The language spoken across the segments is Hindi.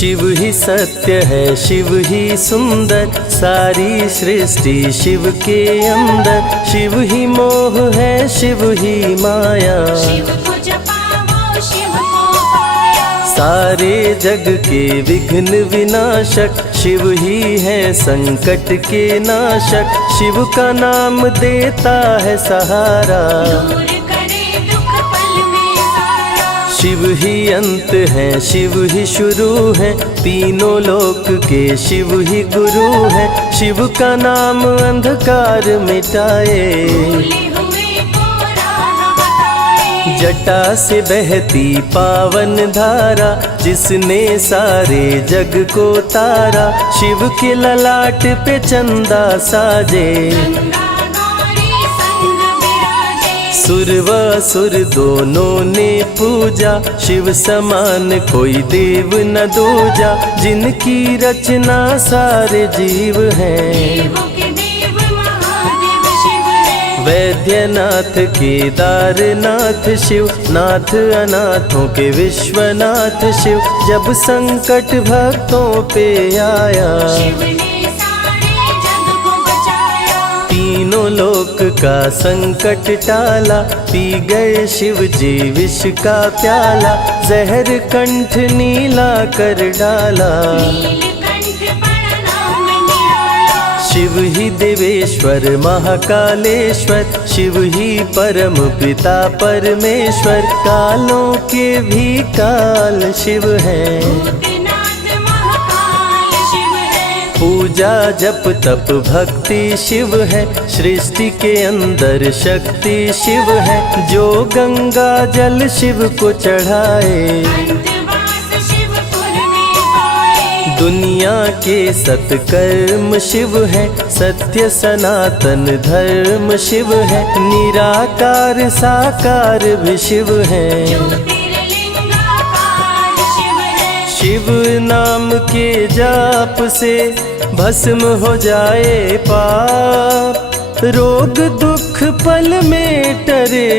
शिव ही सत्य है, शिव ही सुंदर, सारी सृष्टि शिव के अंदर। शिव ही मोह है, शिव ही माया, शिव को जपाओ शिव को पाया। सारे जग के विघ्न विनाशक, शिव ही है संकट के नाशक। शिव का नाम देता है सहारा, दूर करे दुख पल में सारा। शिव ही अंत है, शिव ही शुरू है, तीनों लोक के शिव ही गुरु है। शिव का नाम अंधकार मिटाए, भूले हुए को राह बताए। जटा से बहती पावन धारा, जिसने सारे जग को तारा। शिव के ललाट पे चंदा साजे, गंगा गौरी संग विराजे। सुर व असुर दोनों ने पूजा, शिव समान कोई देव न दूजा। जिनकी रचना सारे जीव हैं, देवों के देव महादेव शिव है। वैद्यनाथ केदारनाथ शिव, नाथ अनाथों के विश्वनाथ शिव। जब संकट भक्तों पे आया, शिव ने सारे जग को बचाया। तीनों लोक का संकट टाला, पी गए शिव जी विष का प्याला। जहर कंठ नीला कर डाला, नीलकंठ बड़ा नाम निराला। शिव ही देवेश्वर महाकालेश्वर, शिव ही परम पिता परमेश्वर। कालों के भी काल शिव हैं, भूतनाथ महाकाल शिव है। पूजा जप तप भक्ति शिव है, सृष्टि के अंदर शक्ति शिव है। जो गंगा जल शिव को चढ़ाए, अंतवास शिवपुर में पाए। दुनिया के सत्कर्म शिव है, सत्य सनातन धर्म शिव है। निराकार साकार भी शिव है, ज्योतिर्लिंगाकार शिव है। शिव नाम के जाप से भस्म हो जाए पाप। रोग दुख पल में टरे,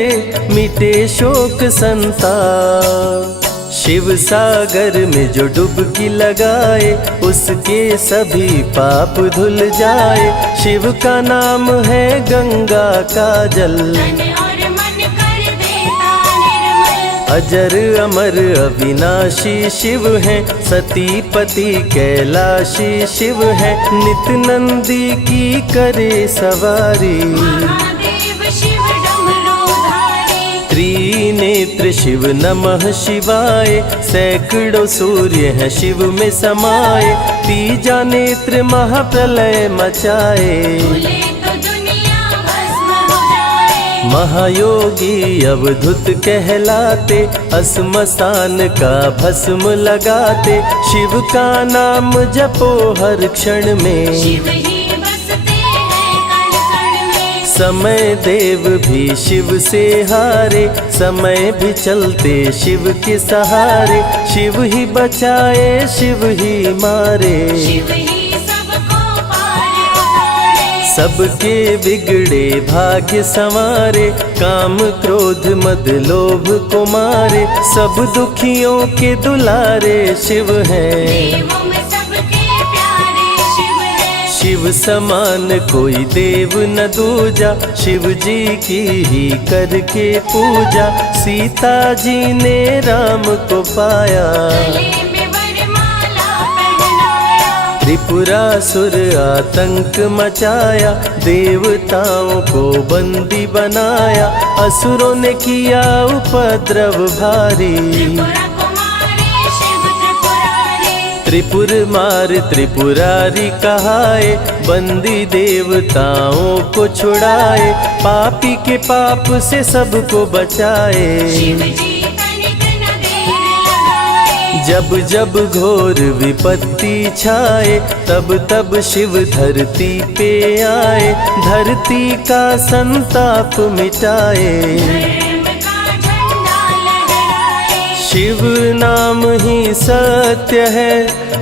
मिटे शोक संताप। शिव सागर में जो डुबकी लगाए, उसके सभी पाप धुल जाए। शिव का नाम है गंगा का जल, तन और मन कर देता निर्मल। अजर अमर अविनाशी शिव है, सतीपति कैलाशी शिव है। नित नंदी की करे सवारी, महादेव शिव डमरूधारी। त्रिनेत्र शिव नमः शिवाय। सैकड़ों सूर्य हैं शिव में समाये, तीजा नेत्र महाप्रलय मचाए। भूले तो दुनिया भस्म हो जाए। महायोगी अवधूत कहलाते, अस्मशान का भस्म लगाते। शिव का नाम जपो हर क्षण में, शिव ही बसते हैं कण कण में। समय देव भी शिव से हारे, समय भी चलते शिव के सहारे। शिव ही बचाए शिव ही मारे, शिव ही सबको पार उतारे। सबके बिगड़े भाग्य संवारे। काम क्रोध मद लोभ को मारे, सब दुखियों के दुलारे शिव हैं। देवों में सबके प्यारे शिव है। शिव समान कोई देव न दूजा, शिव जी की ही करके पूजा। सीता जी ने राम को पाया, गले में वरमाला पहनाया। त्रिपुरासुर आतंक मचाया। देवताओं को बंदी बनाया, असुरों ने किया उपद्रव भारी। त्रिपुरा कुमारी शिव त्रिपुरारी। त्रिपुर मार त्रिपुरारी कहाए, बंदी देवताओं को छुड़ाए। पापी के पाप से सबको बचाए, शिव जी तनिक न देर लगाए। जब जब घोर विपत्ति छाए, तब तब शिव धरती पे आए। धरती का संताप मिटाए, धर्म का झंडा लहराए। शिव नाम ही सत्य है,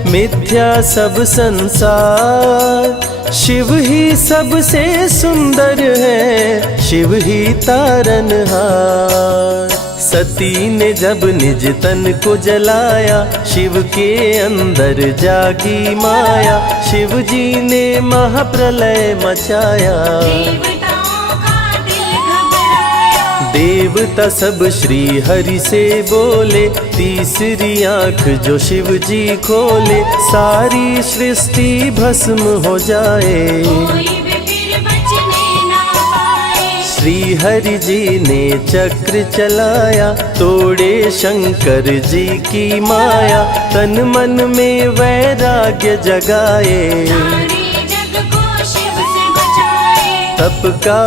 मिथ्या सब संसार। शिव ही सबसे सुंदर है, शिव ही तारनहार। सती ने जब निज तन को जलाया, शिव के अंदर जागी माया। शिव जी ने महाप्रलय मचाया, देवताओं का दिल घबराया। देवता सब श्री हरि से बोले, तीसरी आंख जो शिव जी खोले, सारी सृष्टि भस्म हो जाए। कोई भी फिर बचने ना पाए। श्री हरि जी ने चक्र चलाया, तोड़े शंकर जी की माया। तन मन में वैराग्य जगाए, सारे जग को शिव से बचाए। तप का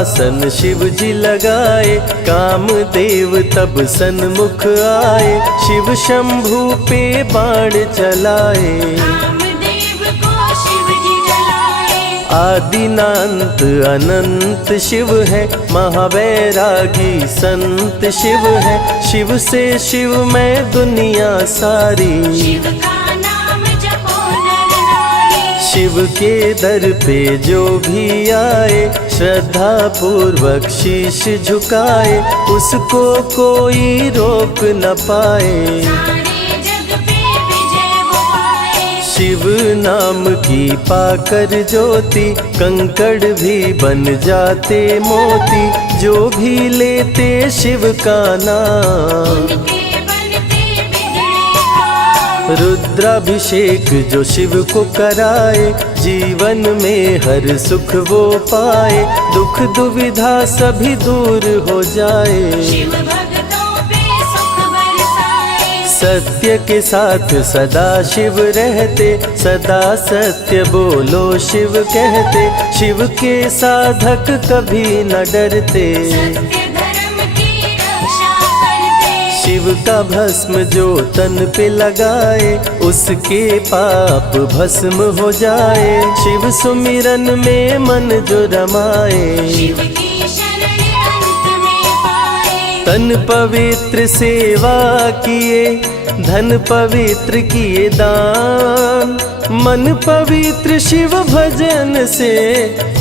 आसन शिव जी लगाए, कामदेव तब सन्मुख आए। शिव शंभू पे बाण चलाए, कामदेव को शिव जी जलाए। आदिनांत अनंत शिव है, महावैरागी संत शिव है। शिव से शिव में दुनिया सारी, शिव का नाम जपो नर नारी। शिव के दर पे जो भी आए, श्रद्धा पूर्वक शीश झुकाए। उसको कोई रोक न पाए, सारे जग पे विजय वो पाए। शिव नाम की पाकर ज्योति, कंकड़ भी बन जाते मोती। जो भी लेते शिव का नाम, उनके बनते बिगड़े काम। रुद्राभिषेक जो शिव को कराए, जीवन में हर सुख वो पाए। दुख दुविधा सभी दूर हो जाए, शिव भक्तों पे सुख बरसाए। सत्य के साथ सदा शिव रहते, सदा सत्य बोलो शिव कहते। शिव के साधक कभी न डरते, सत्य धर्म की रक्षा करते। शिव का भस्म जो तन पे लगाए, उसके पाप भस्म हो जाए। शिव सुमिरन में मन जो रमाए, शिव की शरण अंत में पाए। तन पवित्र सेवा किए, धन पवित्र किए दान। मन पवित्र शिव भजन से,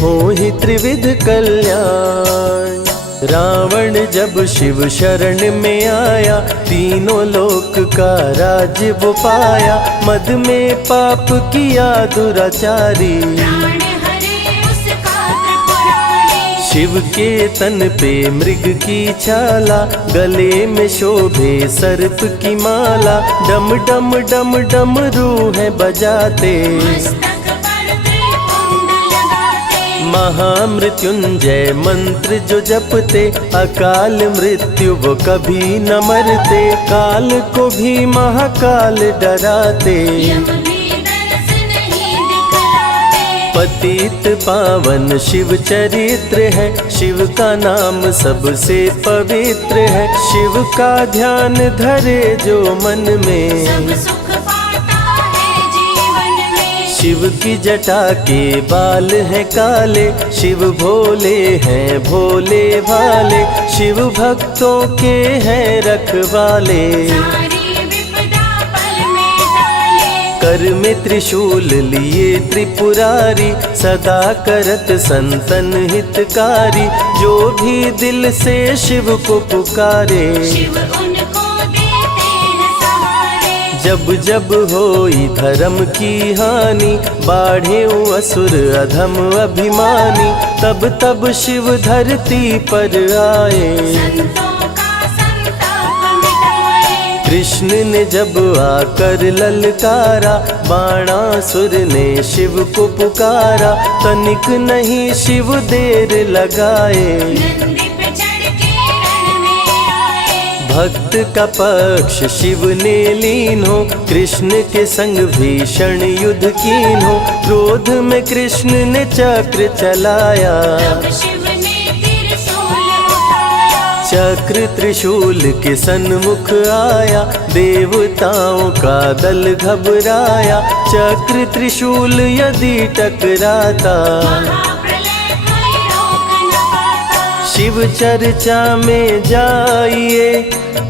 हो ही त्रिविध कल्याण। रावण जब शिव शरण में आया, तीनों लोक का राज्य वो पाया। मद में पाप किया दुराचारी, प्राण हरे उसका त्रिपुरारी। शिव के तन पे मृग की छाला, गले में शोभे सर्प की माला। डम डम डम डम रूहें बजाते, मस्तक पर त्रिपुंड लगाते। महामृत्युंजय मंत्र जो जपते, अकाल मृत्यु वो कभी न मरते। काल को भी महाकाल डराते, यम भी दर्श नहीं दिखलाते। पतित पावन शिव चरित्र है, शिव का नाम सबसे पवित्र है। शिव का ध्यान धरे जो मन में, सब सुख पाता है जीवन में। शिव की जटा के बाल हैं काले, शिव भोले हैं भोले भाले। शिव भक्तों के हैं रखवाले, सारी विपदा पल में टाले। कर में त्रिशूल लिए त्रिपुरारी, सदा करत संतन हितकारी। जो भी दिल से शिव को पुकारे, शिव उनको देते हैं सहारे। जब जब होई धर्म की हानि, बाढ़े असुर अधम अभिमानी। तब तब शिव धरती पर आए, संतों का संताप मिटाए। कृष्ण ने जब आकर ललकारा, बाणासुर ने शिव को पुकारा। तनिक नहीं शिव देर लगाए, नंदी पे चढ़ के रण में आए। भक्त का पक्ष शिव ने लीन हो, कृष्ण के संग भीषण युद्ध कीन हो। क्रोध में कृष्ण ने चक्र चलाया, तब शिव ने त्रिशूल उठाया। चक्र त्रिशूल के सन्मुख आया, देवताओं का दल घबराया। चक्र त्रिशूल यदि टकराता, महाप्रलय कोई रोक न पाता। शिव चर्चा में जाइए,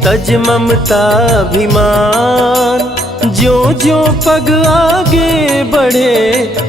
तज ममता अभिमान। ज्यों ज्यों पग आगे बढ़े,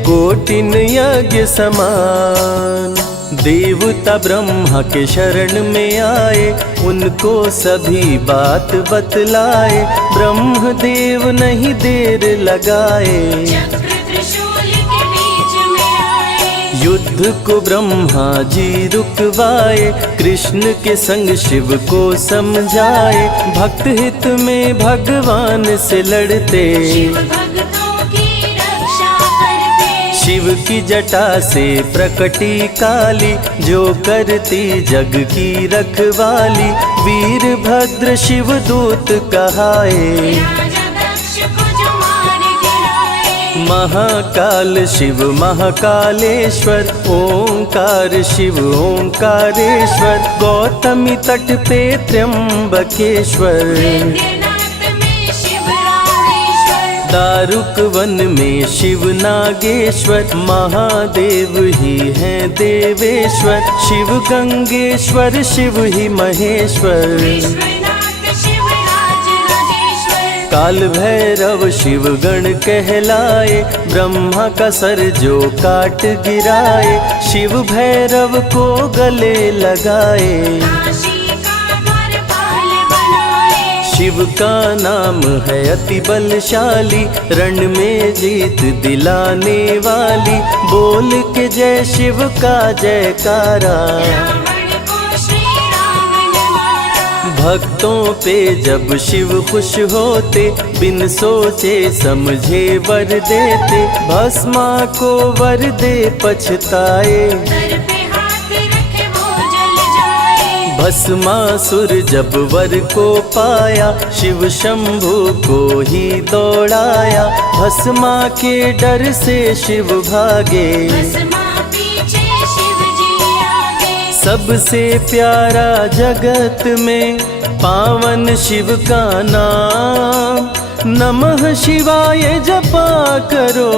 कोटिन यज्ञ समान। देवता ब्रह्मा के शरण में आए, उनको सभी बात बतलाए। ब्रह्मदेव नहीं देर लगाए, चक्र त्रिशूल के बीच में आए। युद्ध को ब्रह्मा जी रुकवाए। कृष्ण के संग शिव को समझाए, भक्त हित में भगवान से लड़ते। शिव भक्तों की रक्षा करते। शिव की जटा से प्रकटी काली, जो करती जग की रखवाली। वीरभद्र शिव दूत कहाए, राजा दक्ष को जो मार गिराए। महाकाल शिव महाकालेश्वर। ओंकार शिव ओंकारेश्वर। गौतमी तट पे त्र्यंबकेश्वर। वैद्यनाथ में शिव रामेश्वर। दारुक वन में शिव नागेश्वर। महादेव ही हैं देवेश्वर। शिव गंगेश्वर शिव ही महेश्वर। विश्वनाथ शिव राज राजेश्वर। काल भैरव शिव गण कहलाए। ब्रह्मा का सर जो काट गिराए, शिव भैरव को गले लगाए। काशी का द्वारपाल बनाए। शिव का नाम है अति बलशाली, रण में जीत दिलाने वाली। बोल के जय शिव का जयकारा, रावण को श्री राम ने मारा। भक्तों पे जब शिव खुश होते, बिन सोचे समझे वर देते। भस्मा को वर दे पछताए, सर पे हाथ रखे वो जल जाए। भस्मासुर जब वर को पाया, शिव शंभु को ही दौड़ाया। भस्मा के डर से शिव भागे, भस्मा पीछे शिव जी आगे। सबसे प्यारा जगत में पावन शिव का नाम। नमः शिवाय जपा करो,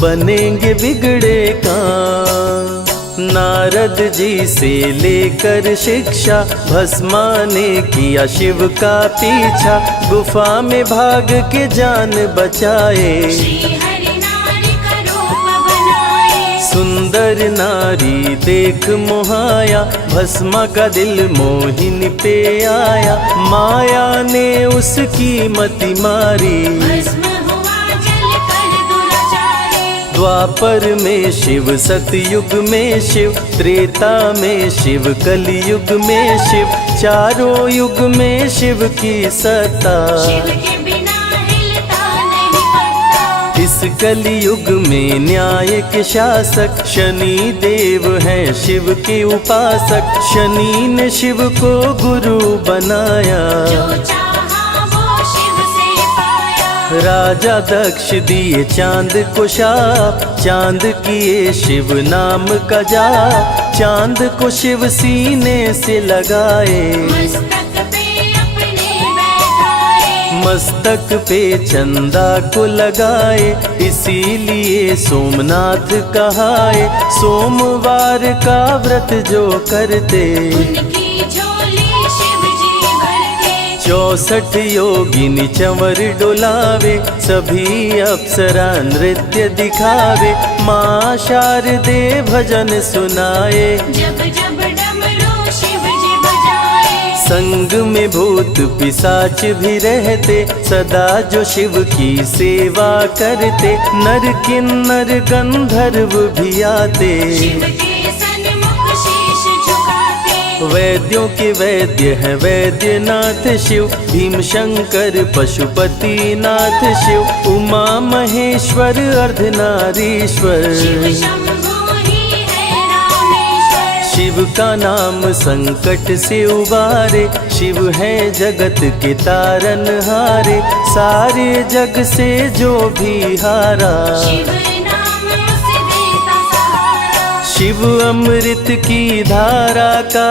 बनेंगे बिगड़े काम। नारद जी से लेकर शिक्षा, भस्मा ने किया शिव का पीछा। गुफा में भाग के जान बचाए, श्री हरि नारी का रूप बनाए। सुंदर नारी देख मोहाया। भस्मा का दिल मोहिनी पे आया, माया ने उसकी मति मारी। भस्म हुआ जल कर दुराचारी। द्वापर में शिव, सतयुग में शिव, त्रेता में शिव, कलयुग में शिव। चारों युग में शिव की सत्ता, शिव के बिना हिलता नहीं पत्ता। इस कलयुग में न्याय के शासक शनि देव हैं शिव के उपासक। शनि ने शिव को गुरु बनाया, जो चाहा वो शिव से पाया। राजा दक्ष दिए चांद को शाप। चांद किए शिव नाम का जाप। चांद को शिव सीने से लगाए, मस्तक पे अपने बैठाए। मस्तक पे चंदा को लगाए। इसीलिए सोमनाथ कहाए, सोमवार का व्रत जो करते। उनकी झोली शिव जी भरते। 64 योगिनी चंवर डोलावे, सभी अप्सरा नृत्य दिखावे। माँ शारदे भजन सुनाए, जब जब डमरू शिव जी बजाए। संग में भूत पिशाच भी रहते, सदा जो शिव की सेवा करते। नर किन्नर गंधर्व भी आते, शिव के सन्मुख शीश झुकाते। वैद्यों के वैद्य है वैद्यनाथ शिव। भीम शंकर पशुपति नाथ शिव। उमा महेश्वर अर्धनारीश्वर, शिव शंभु ही है रामेश्वर। शिव का नाम संकट से उबारे। शिव है जगत के तारनहारे, सारे जग से जो भी हारा। शिव नाम उसे देता सहारा। शिव अमृत की धारा का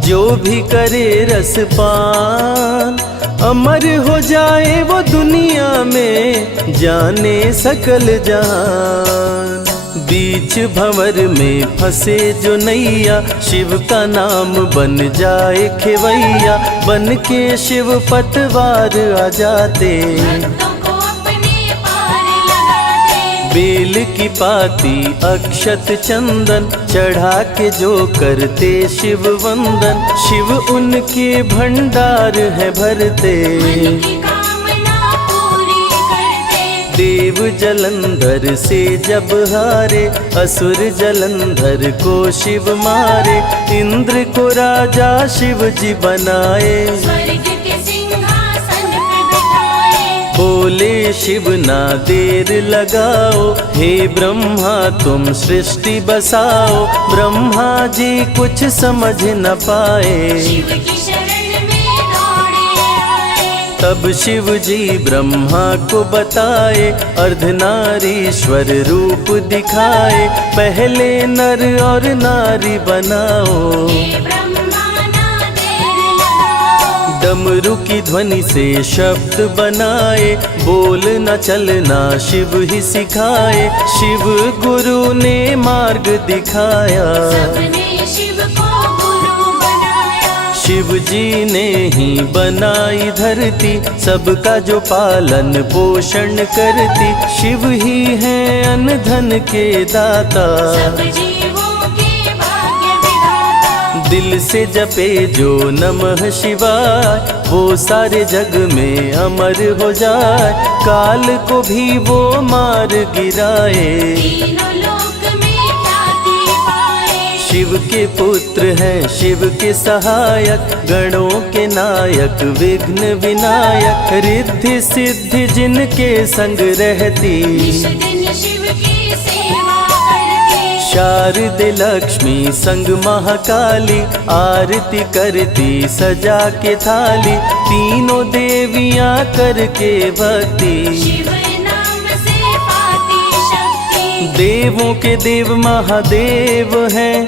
जो भी करे रसपान, अमर हो जाए वो दुनिया में, जाने सकल जहान। बीच भंवर में फंसे जो नैया, शिव का नाम बन जाए खेवैया। बन के शिव पतवार आ जाते, भक्तों को अपने पार लगाते। बेल की पाती अक्षत चंदन चढ़ा के जो करते शिव वंदन, शिव उनके भंडार है भरते। मन की कामना पूरी करते। देव जलंधर से जब हारे, असुर जलंधर को शिव मारे। इंद्र को राजा शिव जी बनाए, स्वर्ग के सिंहासन पे बिठाए। बोले शिव ना देर लगाओ, हे ब्रह्मा तुम सृष्टि बसाओ। ब्रह्मा जी कुछ समझ न पाए, शिव की शरण में दौड़े आए। तब शिव जी ब्रह्मा को बताए, अर्धनारीश्वर रूप दिखाए। पहले नर और नारी बनाओ, हे ब्रह्मा ना देर लगाओ। डमरू की ध्वनि से शब्द बनाए, बोलना चलना शिव ही सिखाए। शिव गुरु ने मार्ग दिखाया, सबने शिव को गुरु बनाया। शिव जी ने ही बनाई धरती, सबका जो पालन पोषण करती। शिव ही है अन्न धन के दाता, सब जीवों के भाग्य विधाता। दिल से जपे जो नमः शिवाय, वो सारे जग में अमर हो जाए। काल को भी वो मार गिराए, तीनों लोक में ख्याति पाए। शिव के पुत्र हैं शिव के सहायक, गणों के नायक विघ्न विनायक। रिद्धि सिद्धि जिनके संग रहती, निश दिन शिव की सेवा करते। शारदे लक्ष्मी संग महाकाली, आरती करती सजा के थाली। तीनों देवियां करके भक्ति, शिव नाम से पाती शक्ति। देवों के देव महादेव हैं,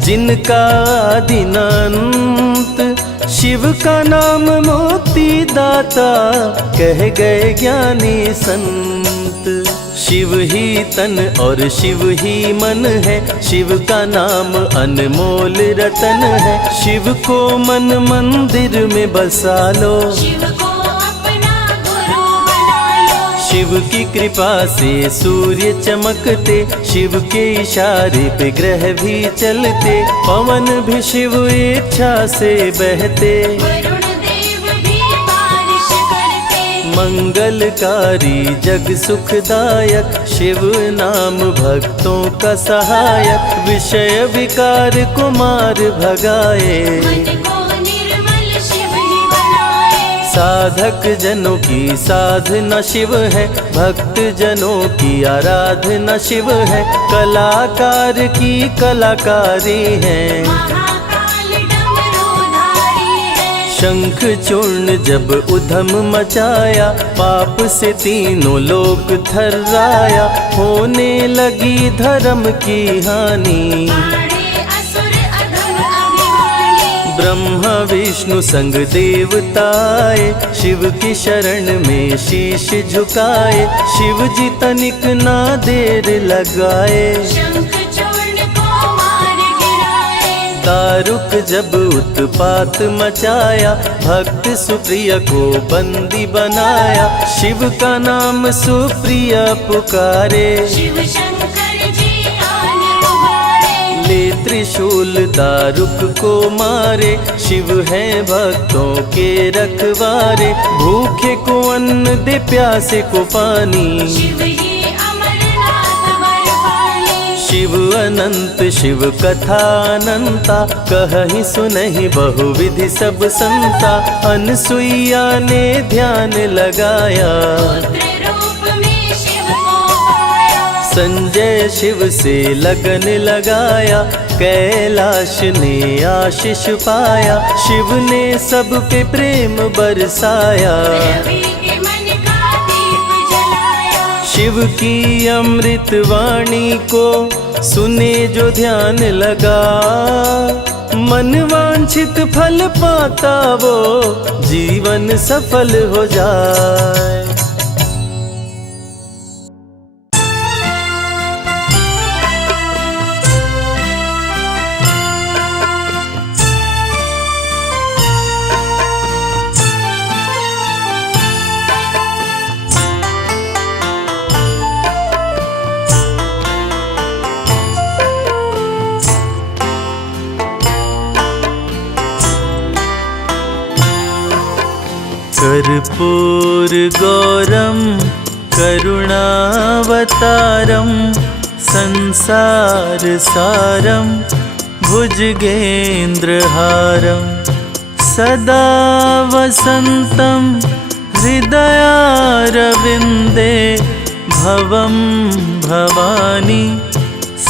जिनका आदिनांत। शिव का नाम मुक्ति दाता, कह गए ज्ञानी संत। शिव ही तन और शिव ही मन है, शिव का नाम अनमोल रतन है। शिव को मन मंदिर में बसा लो, शिव को अपना गुरु बना लो। शिव की कृपा से सूर्य चमकते, शिव के इशारे पे ग्रह भी चलते। पवन भी शिव इच्छा से बहते, वरुण देव भी बारिश करते। मंगलकारी जग सुखदायक, शिव नाम भक्तों का सहायक। विषय विकार को मार भगाए, मन को निर्मल शिव ही बनाए। साधक जनों की साधना शिव है, भक्त जनों की आराधना शिव है। कलाकार की कलाकारी है, महाकाल डमरूधारी है। शंख चूर्ण जब उधम मचाया, पाप से तीनों लोक थर्राया। होने लगी धर्म की हानि, बाड़े असुर अधम अभिमानी। ब्रह्मा विष्णु संग देवताए, शिव की शरण में शीश झुकाए। शिव जी तनिक ना देर लगाए, शंख चूर्ण को मार गिराए। दारुक जब उत्पात मचाया, भक्त सुप्रिय को बंदी बनाया। शिव का नाम सुप्रिय पुकारे, शिव शंकर जी आन उबारे। ले त्रिशूल दारुक को मारे। शिव है भक्तों के रखवारे, भूखे को अन्न दे प्यासे को पानी। शिव ही अमरनाथ बरपाली। शिव अनंत शिव कथा अनंता, कहीं सुनहि बहुविधि सब संता। अनसुईया ने ध्यान लगाया, पुत्र रूप में शिव को पाया। संजय शिव से लगन लगाया। कैलाश ने आशीष पाया, शिव ने सब पे प्रेम बरसाया। रवि के मन का दीप जलाया। शिव की अमृत वाणी को सुने जो ध्यान लगा, मन वांछित फल पाता वो जीवन सफल हो जाए। कर्पूरगौरं करुणावतारं संसारसारं भुजगेन्द्रहारं सदा वसन्तं हृदयारविन्दे भवं भवानी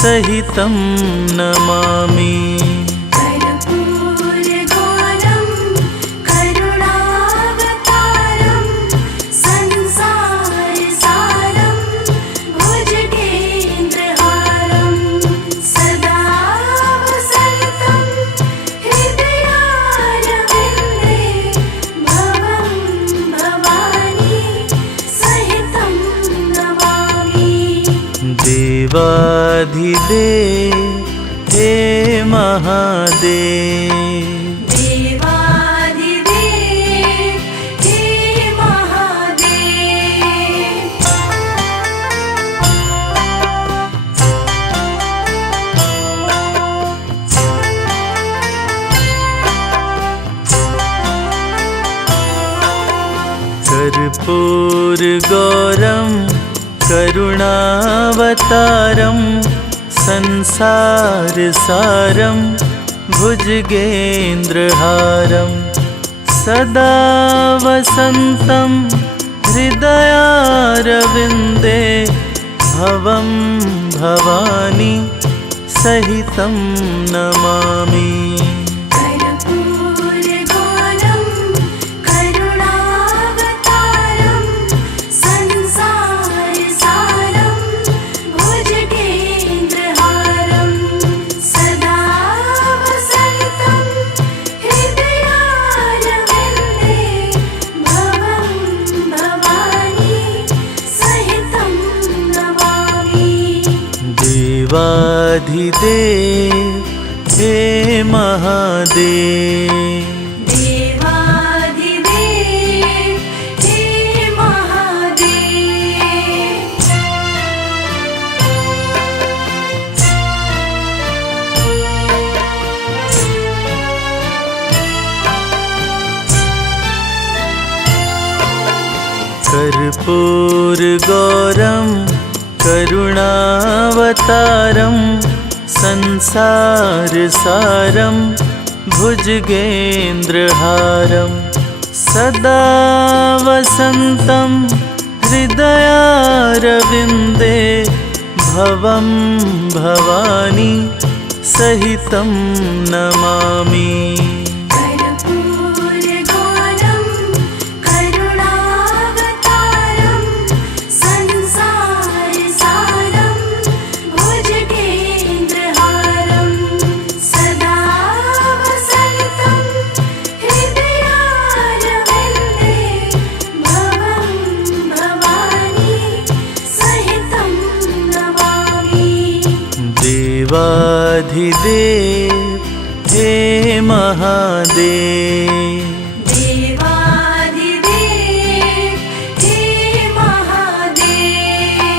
सहितं नमामि। कर्पूरगौरं करुणावतारं संसारसारं भुजगेन्द्रहारं सदा वसन्तं हृदयारविन्दे भवं भवानी सहितं नमामि। देवाधिदेव हे महादेव, देवाधिदेव हे महादेव। कर्पूरगौरं करुणावतारं संसारसारं भुजगेन्द्रहारं सदा वसन्तं हृदयारविन्दे भवं भवानी सहितं नमामि। कर्पूरगौरं करुणावतारं संसारसारं भुजगेन्द्रहारं सदा वसन्तं हृदयारविन्दे भवं भवानी सहितं नमामि। देवाधिदेव हे महादेव, देवाधिदेव हे महादेव। कर्पूरगौरं करुणावतारं संसारसारं भुजगेन्द्रहारं सदा वसन्तं हृदयारविन्दे भवं भवानी सहितं नमामि। कर्पूरगौरं करुणावतारं संसारसारं भुजगेन्द्रहारं सदा वसन्तं हृदयारविन्दे भवं भवानी सहितं नमामि। देवाधिदेव हे महादेव, देवाधिदेव हे महादेव।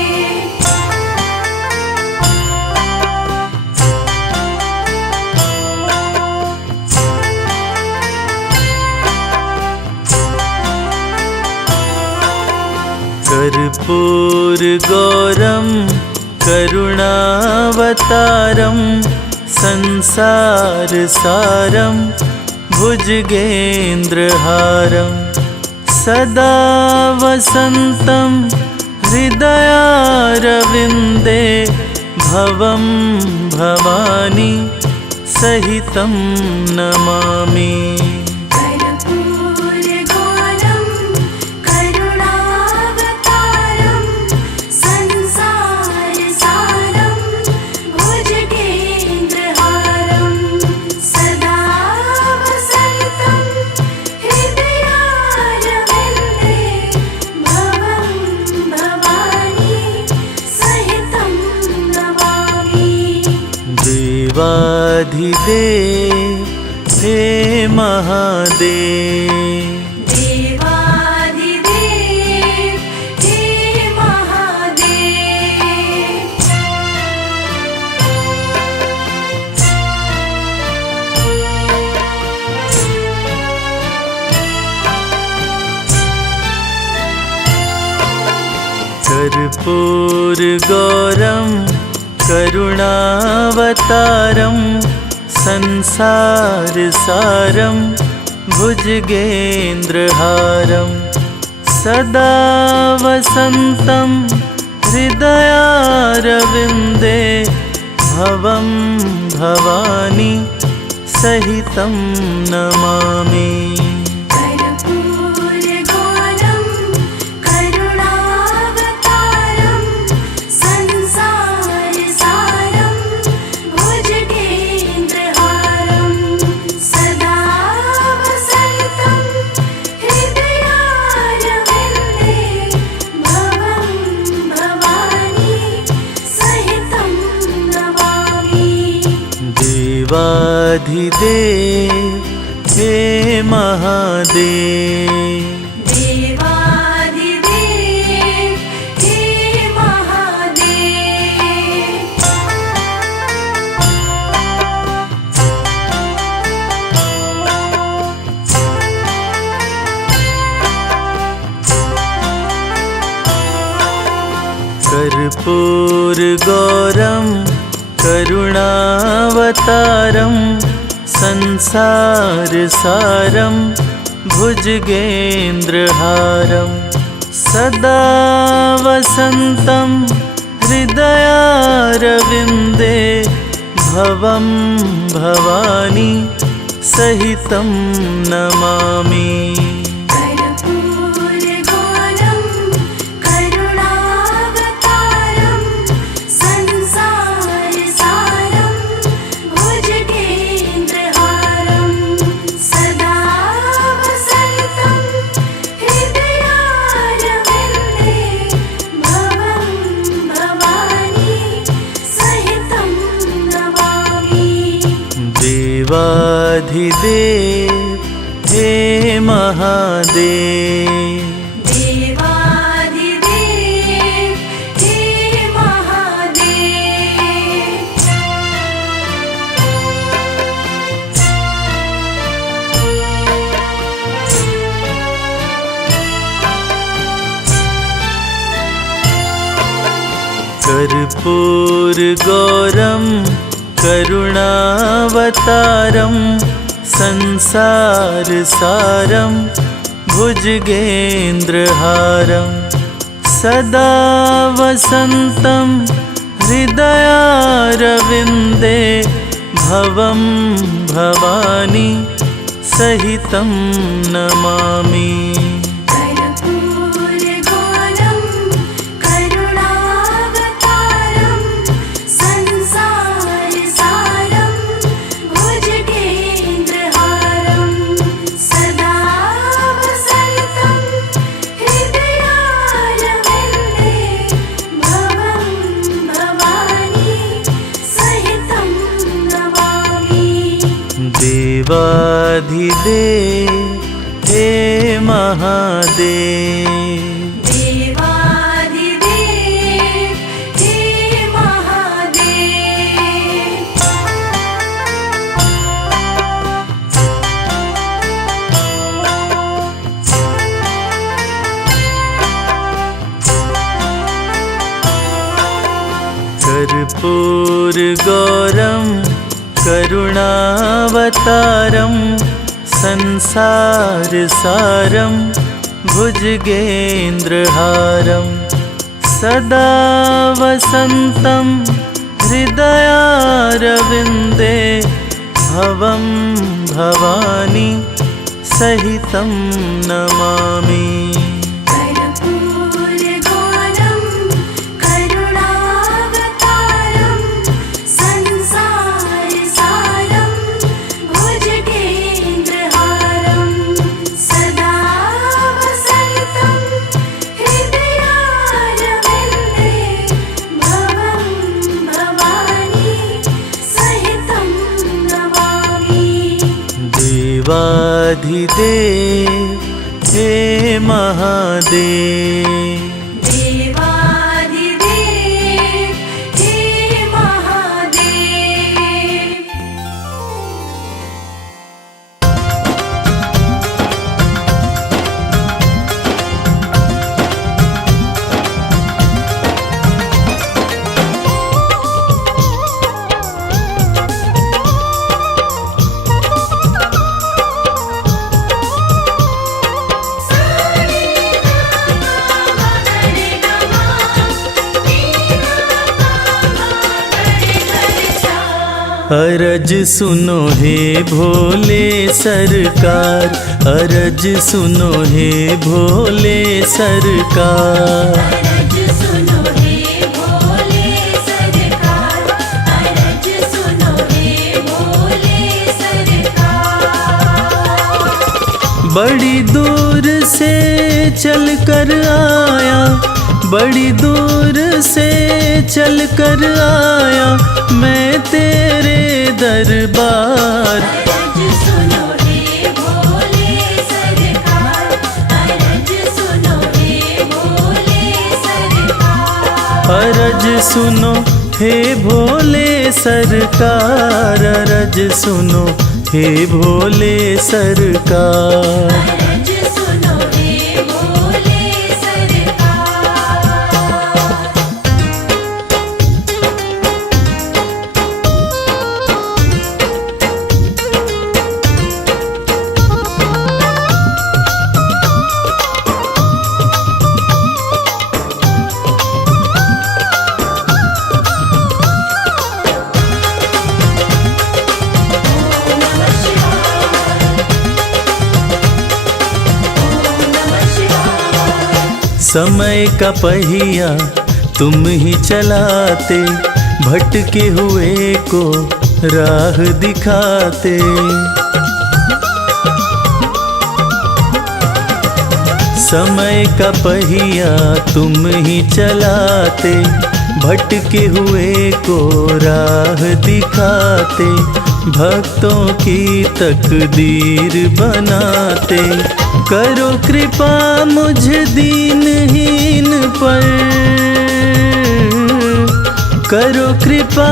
कर्पूरगौरं करुणावतारं संसारसारं भुजगेन्द्रहारं सदा वसन्तं हृदयारविन्दे भवं भवानी सहितं नमामि। कर्पूरगौरं करुणावतारं संसारसारं भुजगेन्द्रहारं सदा वसन्तं हृदयारविन्दे भवं भवानी सहितं नमामि। देवाधिदेव हे महादेव, देवाधिदेव हे महादेव। कर्पूरगौरं करुणावतारं संसारसारं भुजगेन्द्रहारं सदा वसन्तं हृदयारविन्दे भवं भवानी सहितं नमामि। कर्पूरगौरं करुणावतारं संसारसारं भुजगेन्द्रहारं सदा वसन्तं हृदयारविन्दे भवं भवानी सहितं नमामि। देवाधिदेव हे महादेव, देवाधिदेव हे महादेव। कर्पूरगौरं करुणावतारं संसारसारं भुजगेन्द्रहारं सदा वसन्तं हृदयारविन्दे भवं भवानी सहितं नमामि। कर्पूरगौरं करुणावतारं संसारसारं भुजगेन्द्रहारं सदा वसन्तं हृदयारविन्दे भवं भवानी सहितं नमामि। देवाधिदेव हे महादेव, देवाधिदेव हे महादेव। कर्पूरगौरं करुणावतारं संसारसारं भुजगेन्द्रहारं सदा वसन्तं हृदयारविन्दे भवं भवानी सहितं नमामि। कर्पूरगौरं करुणावतारं संसारसारं भुजगेन्द्रहारं सदा वसन्तं हृदयारविन्दे भवं भवानी सहितं नमामि। देवाधिदेव हे महादेव, देवाधिदेव हे महादेव। कर्पूरगौरं करुणावतारं संसारसारं भुजगेन्द्रहारं सदा वसन्तं हृदयारविन्दे भवं भवानी सहितं नमामि। कर्पूरगौरं करुणावतारं संसारसारं भुजगेन्द्रहारं सदा वसन्तं हृदयारविन्दे भवं भवानी सहितं नमामि। देवाधिदेव हे महादेव, देवाधिदेव हे महादेव। अरज सुनो हे भोले सरकार, अरज सुनो हे भोले सरकार। अरज सुनो हे भोले सरकार, अरज सुनो हे भोले सरकार। बड़ी दूर से चल कर आया, बड़ी दूर से चल कर आया मैं तेरे दरबार। अरज सुनो हे भोले सरकार, अरज सुनो हे भोले सरकार। अरज सुनो हे भोले सरकार, अरज सुनो हे भोले सरकार। अरज सुनो हे भोले सरकार। समय का पहिया तुम ही चलाते, भटके हुए को राह दिखाते। समय का पहिया तुम ही चलाते, भटके हुए को राह दिखाते। भक्तों की तकदीर बनाते, करो कृपा मुझ दीनहीन पर, करो कृपा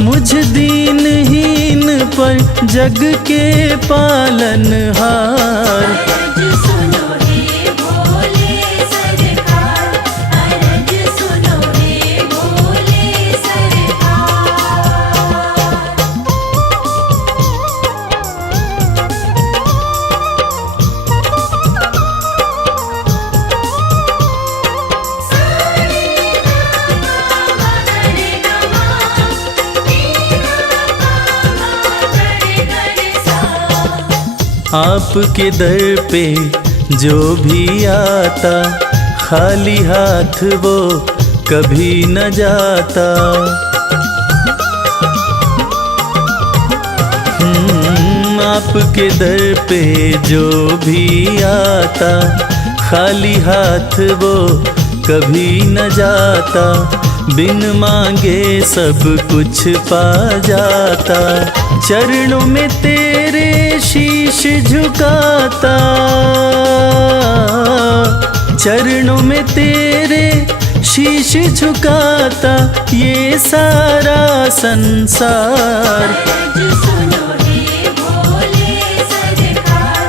मुझ दीनहीन पर जग के पालनहार। अरज सुनो हे भोले सरकार, अरज सुनो हे भोले सरकार। आपके दर पे जो भी आता, खाली हाथ वो कभी न जाता। आपके दर पे जो भी आता, खाली हाथ वो कभी न जाता। बिन मांगे सब कुछ पा जाता, चरणों में तेरे शीश झुकाता, चरणों में तेरे शीश झुकाता ये सारा संसार। अरज सुनो हे भोले सरकार,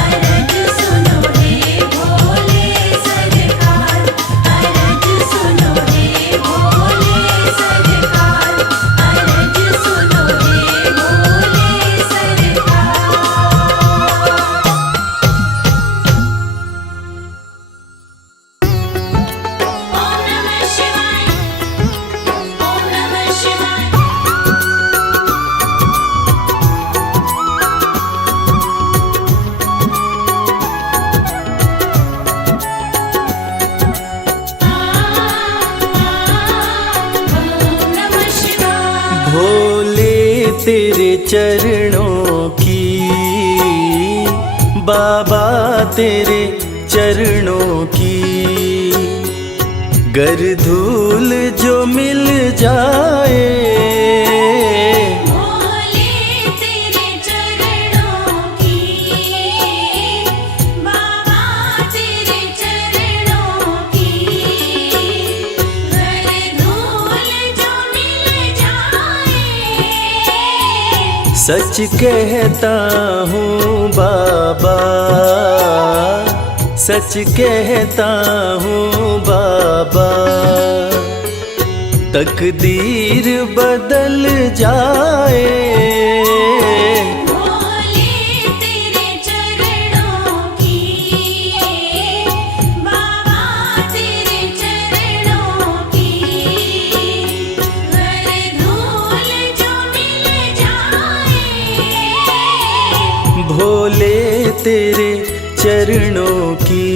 अरज सुनो हे भोले सरकार, अरज सुनो हे भोले सरकार, अरज सुनो हे भोले सरकार। ओम नमः शिवाय, ओम नमः शिवाय। ओम नमः शिवाय। भोले तेरे चरणों की, बाबा तेरे चरणों की, गर धूल जो मिल जाए। भोले तेरे चरणों की, बाबा तेरे चरणों की, घर धूल जो मिल जाए। सच कहता हूँ बाबा, सच कहता हूँ बाबा, तकदीर बदल जाए। भोले तेरे चरणों की, बाबा तेरे चरणों की, घर धूल जो मिल जाए। तेरे चरणों की।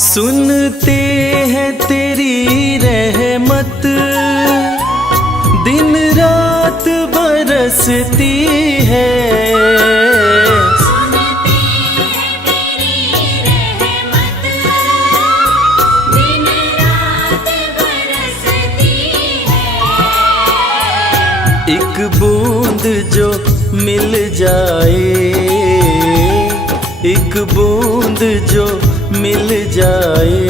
सुनते हैं तेरी रहमत, दिन रात बरसती है। सुनते हैं तेरी रहमत, दिन रात बरसती है। एक बूंद जो मिल जाए, एक बूंद जो मिल जाए,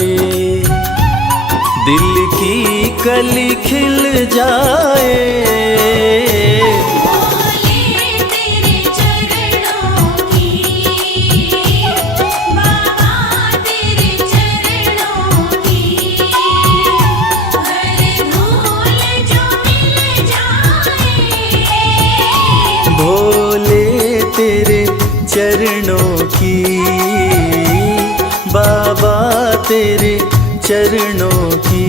दिल की कली खिल जाए। भोले तेरे चरणों की, बाबा तेरे चरणों की, हर धूल जो मिल जाए। भोले तेरे चरणों की, बाबा तेरे चरणों की।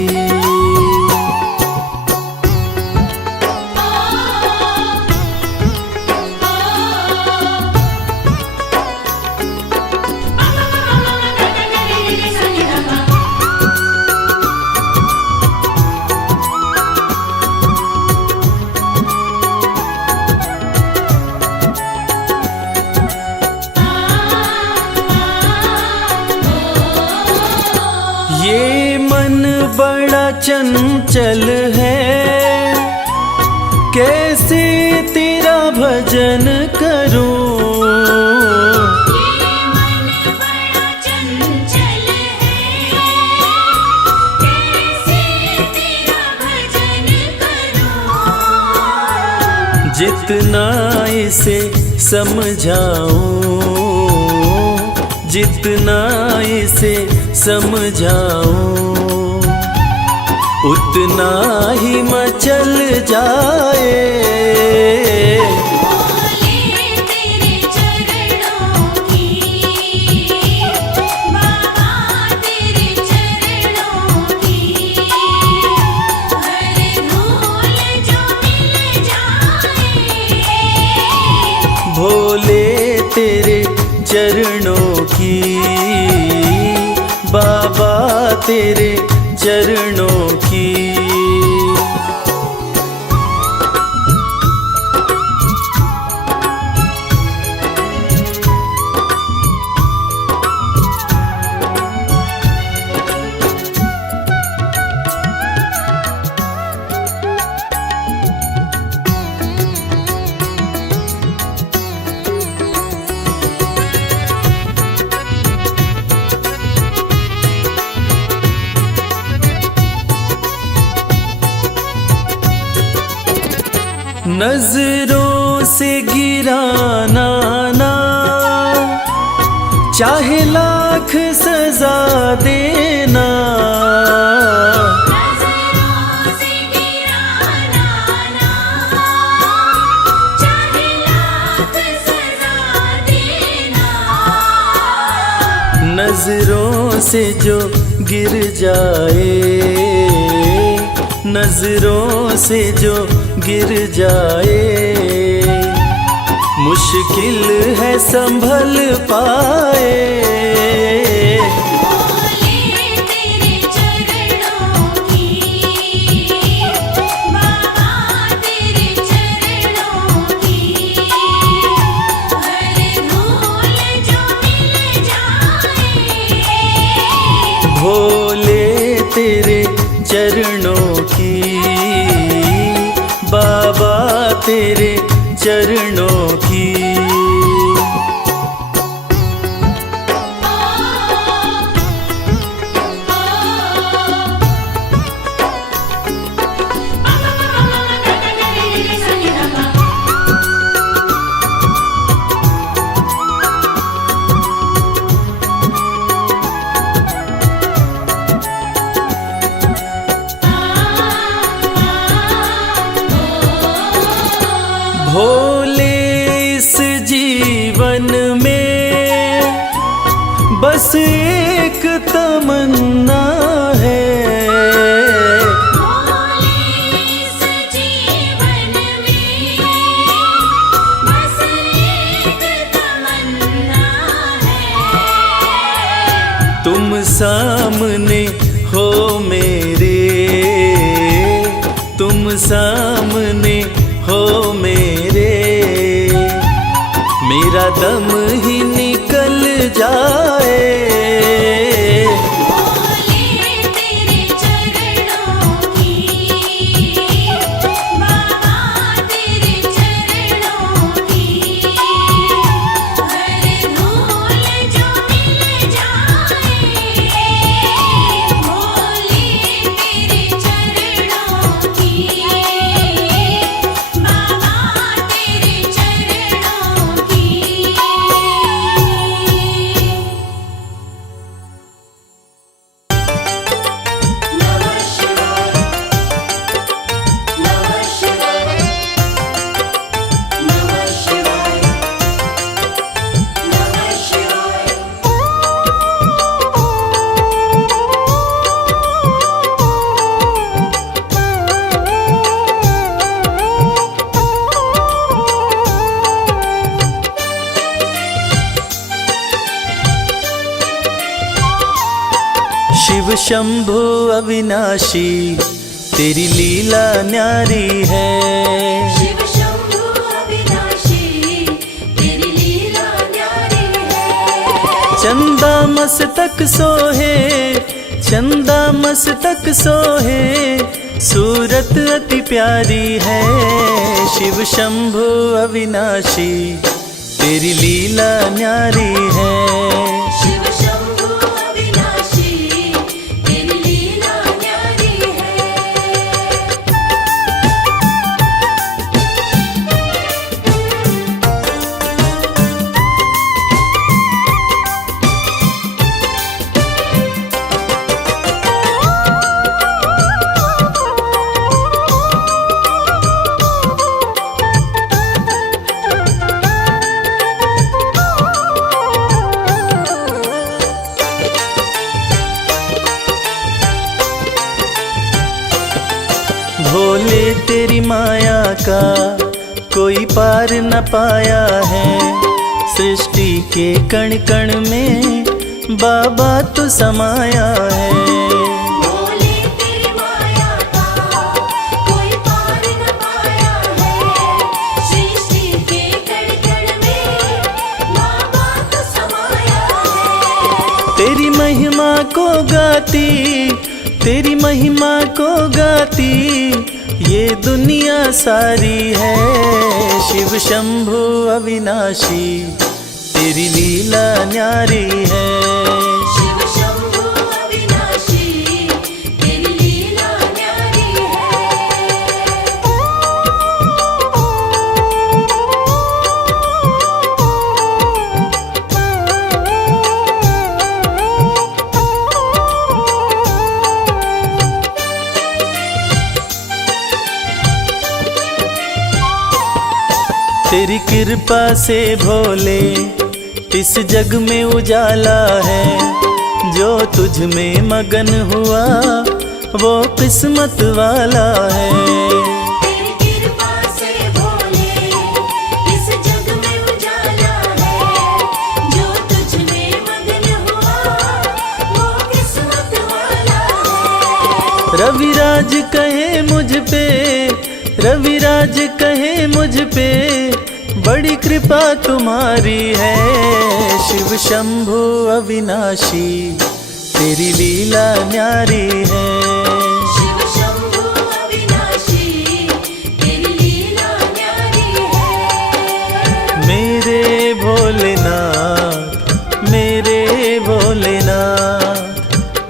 ये मन बड़ा चंचल है, कैसे तेरा भजन करूं। ये मन बड़ा चंचल है, कैसे तेरा भजन करूं। जितना इसे समझाऊं, जितना इसे समझाऊं, उतना ही मचल जाए। भोले तेरे चरणों की, बाबा तेरे चरणों की, हर धूल जो मिल जाए। भोले तेरे चरणों की, बाबा तेरे चरणों की। नजरों से गिराना ना, चाहे लाख सजा देना। नजरों से गिराना ना, चाहे लाख सजा देना। नजरों से जो गिर जाए, नजरों से जो गिर जाए, मुश्किल है संभल पाए। भोले तेरे चरणों की, बाबा तेरे चरणों की, हर धूल जो मिल जाए। भोले तेरे चरणों की, बाबा तेरे चरणों की। बस एक तमन्ना है, भोले इस जीवन में बस एक तमन्ना है। तुम सामने हो मेरे, तुम सामने हो मेरे, मेरा दम ही निकल जाए। भोले तेरे चरणों की, बाबा तेरे चरणों की, हर धूल जो मिल जाए। भोले तेरे चरणों की, बाबा तेरे चरणों की। नमः शिवाय, नमः शिवाय, नमः शिवाय, नमः शिवाय। शिव शंभु अविनाशी तेरी लीला न्यारी है। शिव शंभु अविनाशी तेरी लीला न्यारी है। चंदा मस्तक सोहे, चंदा मस्तक सोहे, सूरत अति प्यारी है। शिव शंभु अविनाशी तेरी लीला न्यारी है। शिव शंभु अविनाशी तेरी लीला न्यारी है। भोले तेरी माया का कोई पार न पाया है। सृष्टि के कण कण में बाबा तो समाया है। भोले तेरी माया का कोई पार न पाया है। सृष्टि के कण कण में बाबा तो समाया है। तेरी महिमा को गाती, तेरी महिमा को गाती ये दुनिया सारी है। शिव शंभु अविनाशी तेरी लीला न्यारी है। शिव शंभु अविनाशी तेरी लीला न्यारी है। तेरी कृपा से भोले इस जग में उजाला है। जो तुझ में मगन हुआ वो किस्मत वाला है। तेरी कृपा से भोले इस जग में उजाला है। जो तुझ में मगन हुआ वो किस्मत वाला है। रविराज कहे मुझ पे, रविराज कहे मुझ पे बड़ी कृपा तुम्हारी है। शिव शंभु अविनाशी तेरी लीला न्यारी है। शिव शंभु अविनाशी तेरी लीला न्यारी है। मेरे भोलेनाथ, मेरे भोलेनाथ,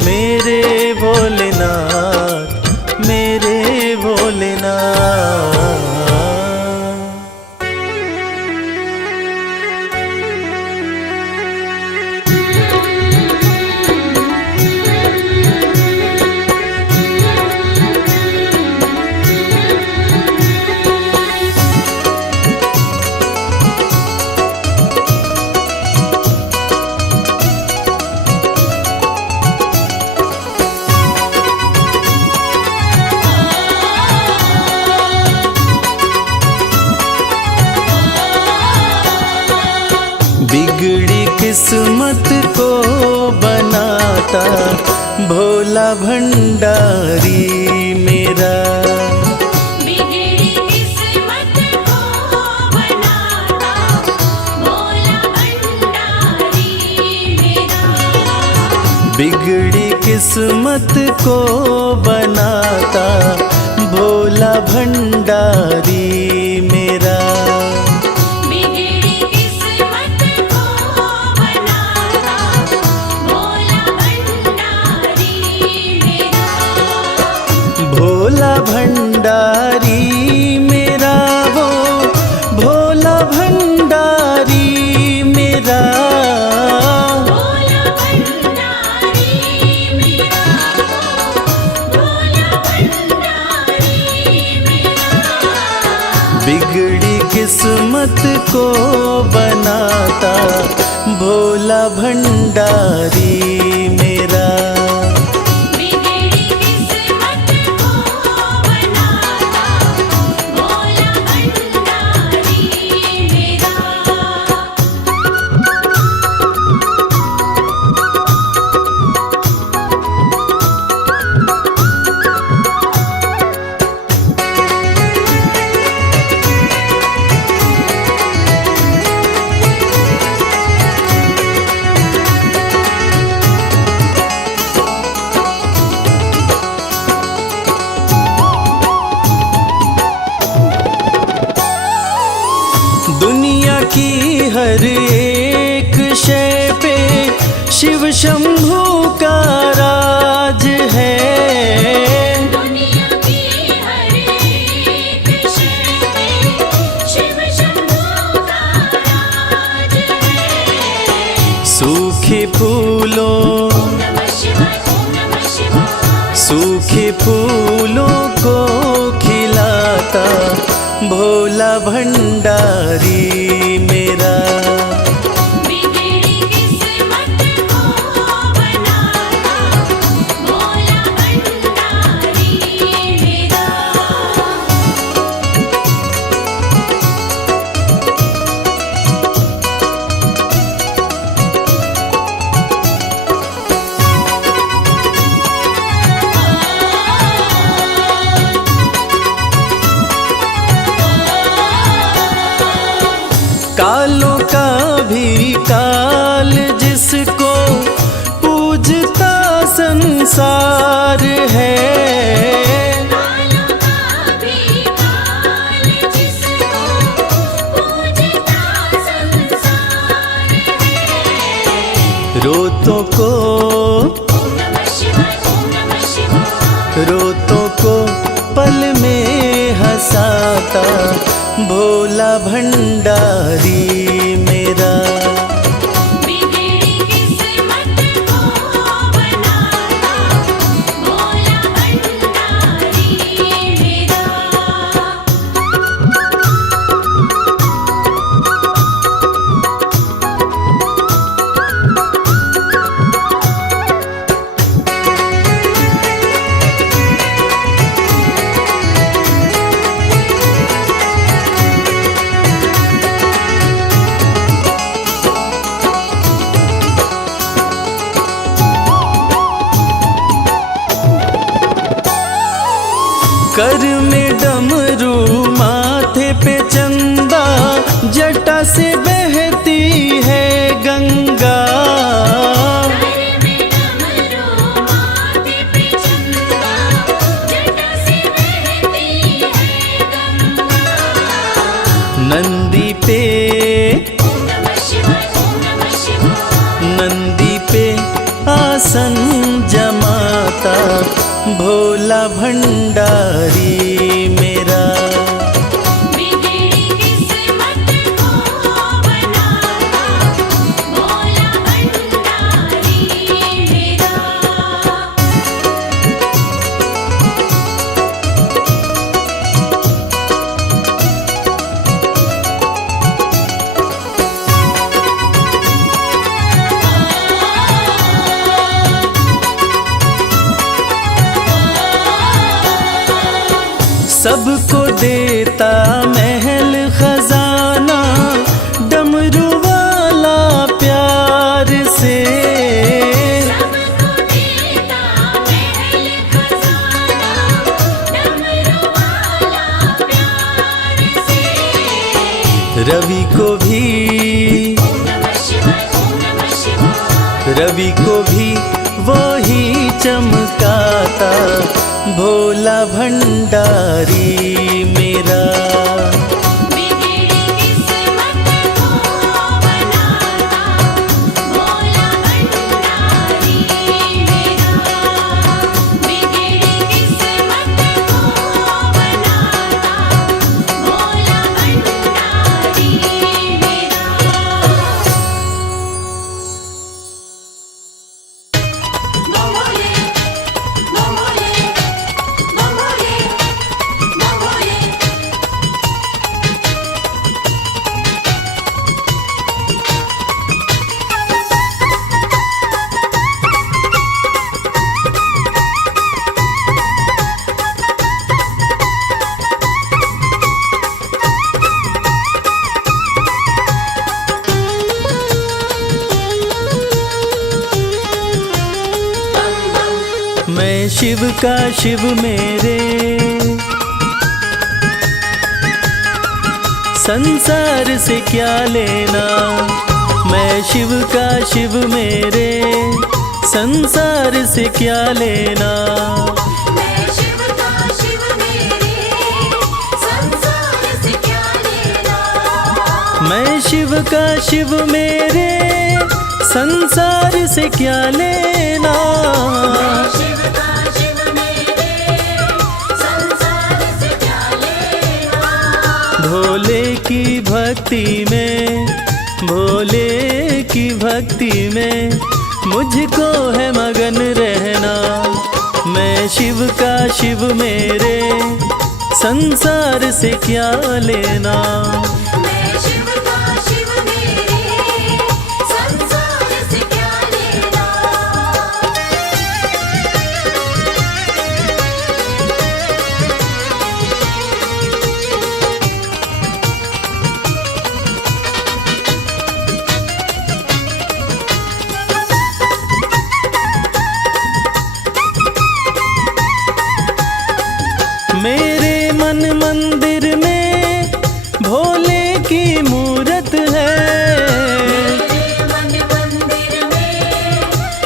मेरे भोलेनाथ, मेरे भोलेनाथ। बिगड़ी किस्मत को बनाता भोला भंडारी मेरा। बिगड़ी किस्मत को बनाता भोला भंडारी मेरा। बिगड़ी किस्मत को बनाता भोला भंडारी मेरा। बिगड़ी किस्मत को बनाता भोला भंडारी मेरा। भोला भंडारी मेरा वो भोला भंडारी मेरा। भोला भंडारी मेरा। भोला भंडारी मेरा। बिगड़ी किस्मत को बनाता भोला भंडारी मेरा। बिगड़ी किस्मत को बनाता भोला भंडारी मेरा। दुनिया की हर एक शय पे शिव शंभू का राज है। दुनिया की हर एक शय पे शिव शंभू का राज है। सूखे फूलों ओम नमः शिवाय। ओम नमः शिवाय। सूखे फूलों को खिलाता भोला भंडारी मेरा। बिगड़ी किस्मत को बनाता भोला भंडारी मेरा। कालों का भी काल जिसको पूजता संसार है। कालों का भी काल जिसको पूजता संसार है। रोतों को ओम नमः शिवाय। ओम नमः शिवाय। रोतों को पल में हंसाता भोला भंडारी मेरा। बिगड़ी किस्मत को बनाता भोला भंडारी मेरा। कर में डमरू माथे पे चंदा जटा से बहती है गंगा। सर में डमरू माथे पे चंदा जटा से बहती है गंगा। नंदी पे ओम नमः शिवाय। ओम नमः शिवाय। नंदी पे आसन जमाता भोला भंडारी मेरा। बिगड़ी किस्मत को बनाता भोला भंडारी मेरा। सबको देता महल खजाना डमरू वाला देवी को भी वो ही चमकाता, भोला भंडारी मेरा। बिगड़ी किस्मत को बनाता, भोला भंडारी मेरा। बिगड़ी किस्मत को बनाता, भोला भंडारी मेरा। मंगोले मंगोले मंगोले मंगोले। मैं शिव का शिव मेरे, संसार से क्या लेना। मैं शिव का शिव मेरे, संसार से क्या लेना। मैं शिव का शिव मेरे, संसार से क्या लेना। मैं शिव का शिव मेरे, संसार से क्या लेना। शिव का शिव मेरे, संसार से क्या लेना। भोले की भक्ति में, भोले की भक्ति में मुझको है मगन रहना। मैं शिव का शिव मेरे, संसार से क्या लेना। मैं शिव का शिव मेरे, संसार से क्या लेना। मेरे मन मंदिर में भोले की मूरत है। मेरे मन मंदिर में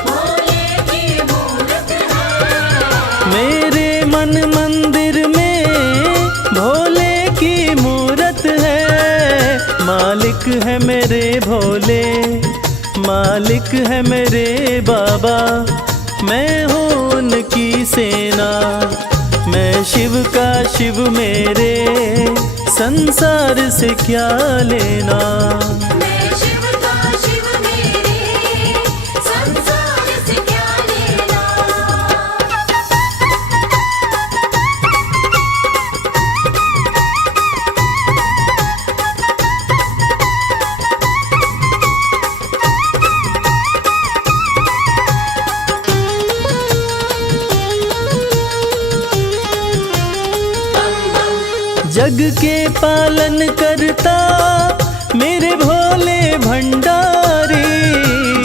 भोले की मूरत है। मेरे मन मंदिर में भोले की मूरत है। मालिक है मेरे भोले, मालिक है मेरे बाबा, मैं हूँ उनकी सेना। मैं शिव का शिव मेरे, संसार से क्या लेना। मैं शिव का शिव मेरे, संसार से क्या लेना। जग के पालन करता मेरे भोले भंडारी।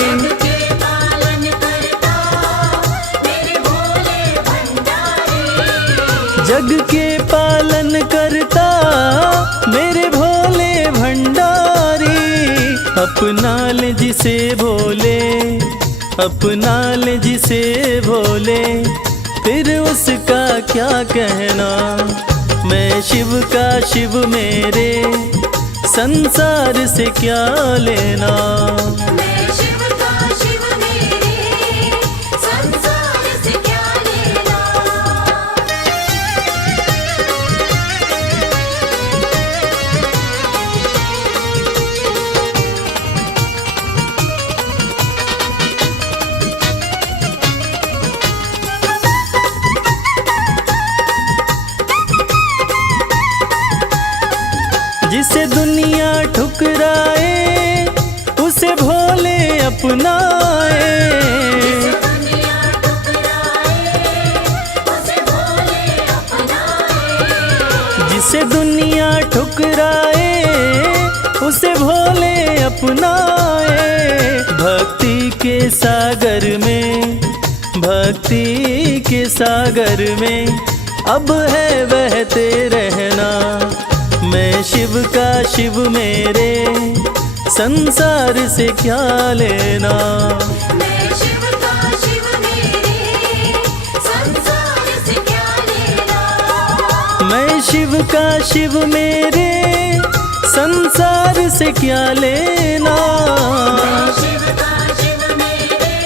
जग के पालन करता मेरे भोले भंडारी। जग के पालन करता मेरे भोले भंडारी। अपना ले जिसे भोले, अपना ले जिसे भोले, फिर उसका क्या कहना। मैं शिव का शिव मेरे, संसार से क्या लेना। मैं शिव का शिव मेरे, संसार से क्या लेना। जिसे दुनिया ठुकराए उसे भोले अपनाए। दुनिया ठुकराए उसे भोले अपनाए। जिसे दुनिया ठुकराए उसे भोले अपनाए। भक्ति के सागर में, भक्ति के सागर में अब है बहते रहना। मैं शिव का शिव मेरे, संसार से क्या लेना। मैं शिव का शिव मेरे संसार से क्या लेना। शिव का शिव मेरे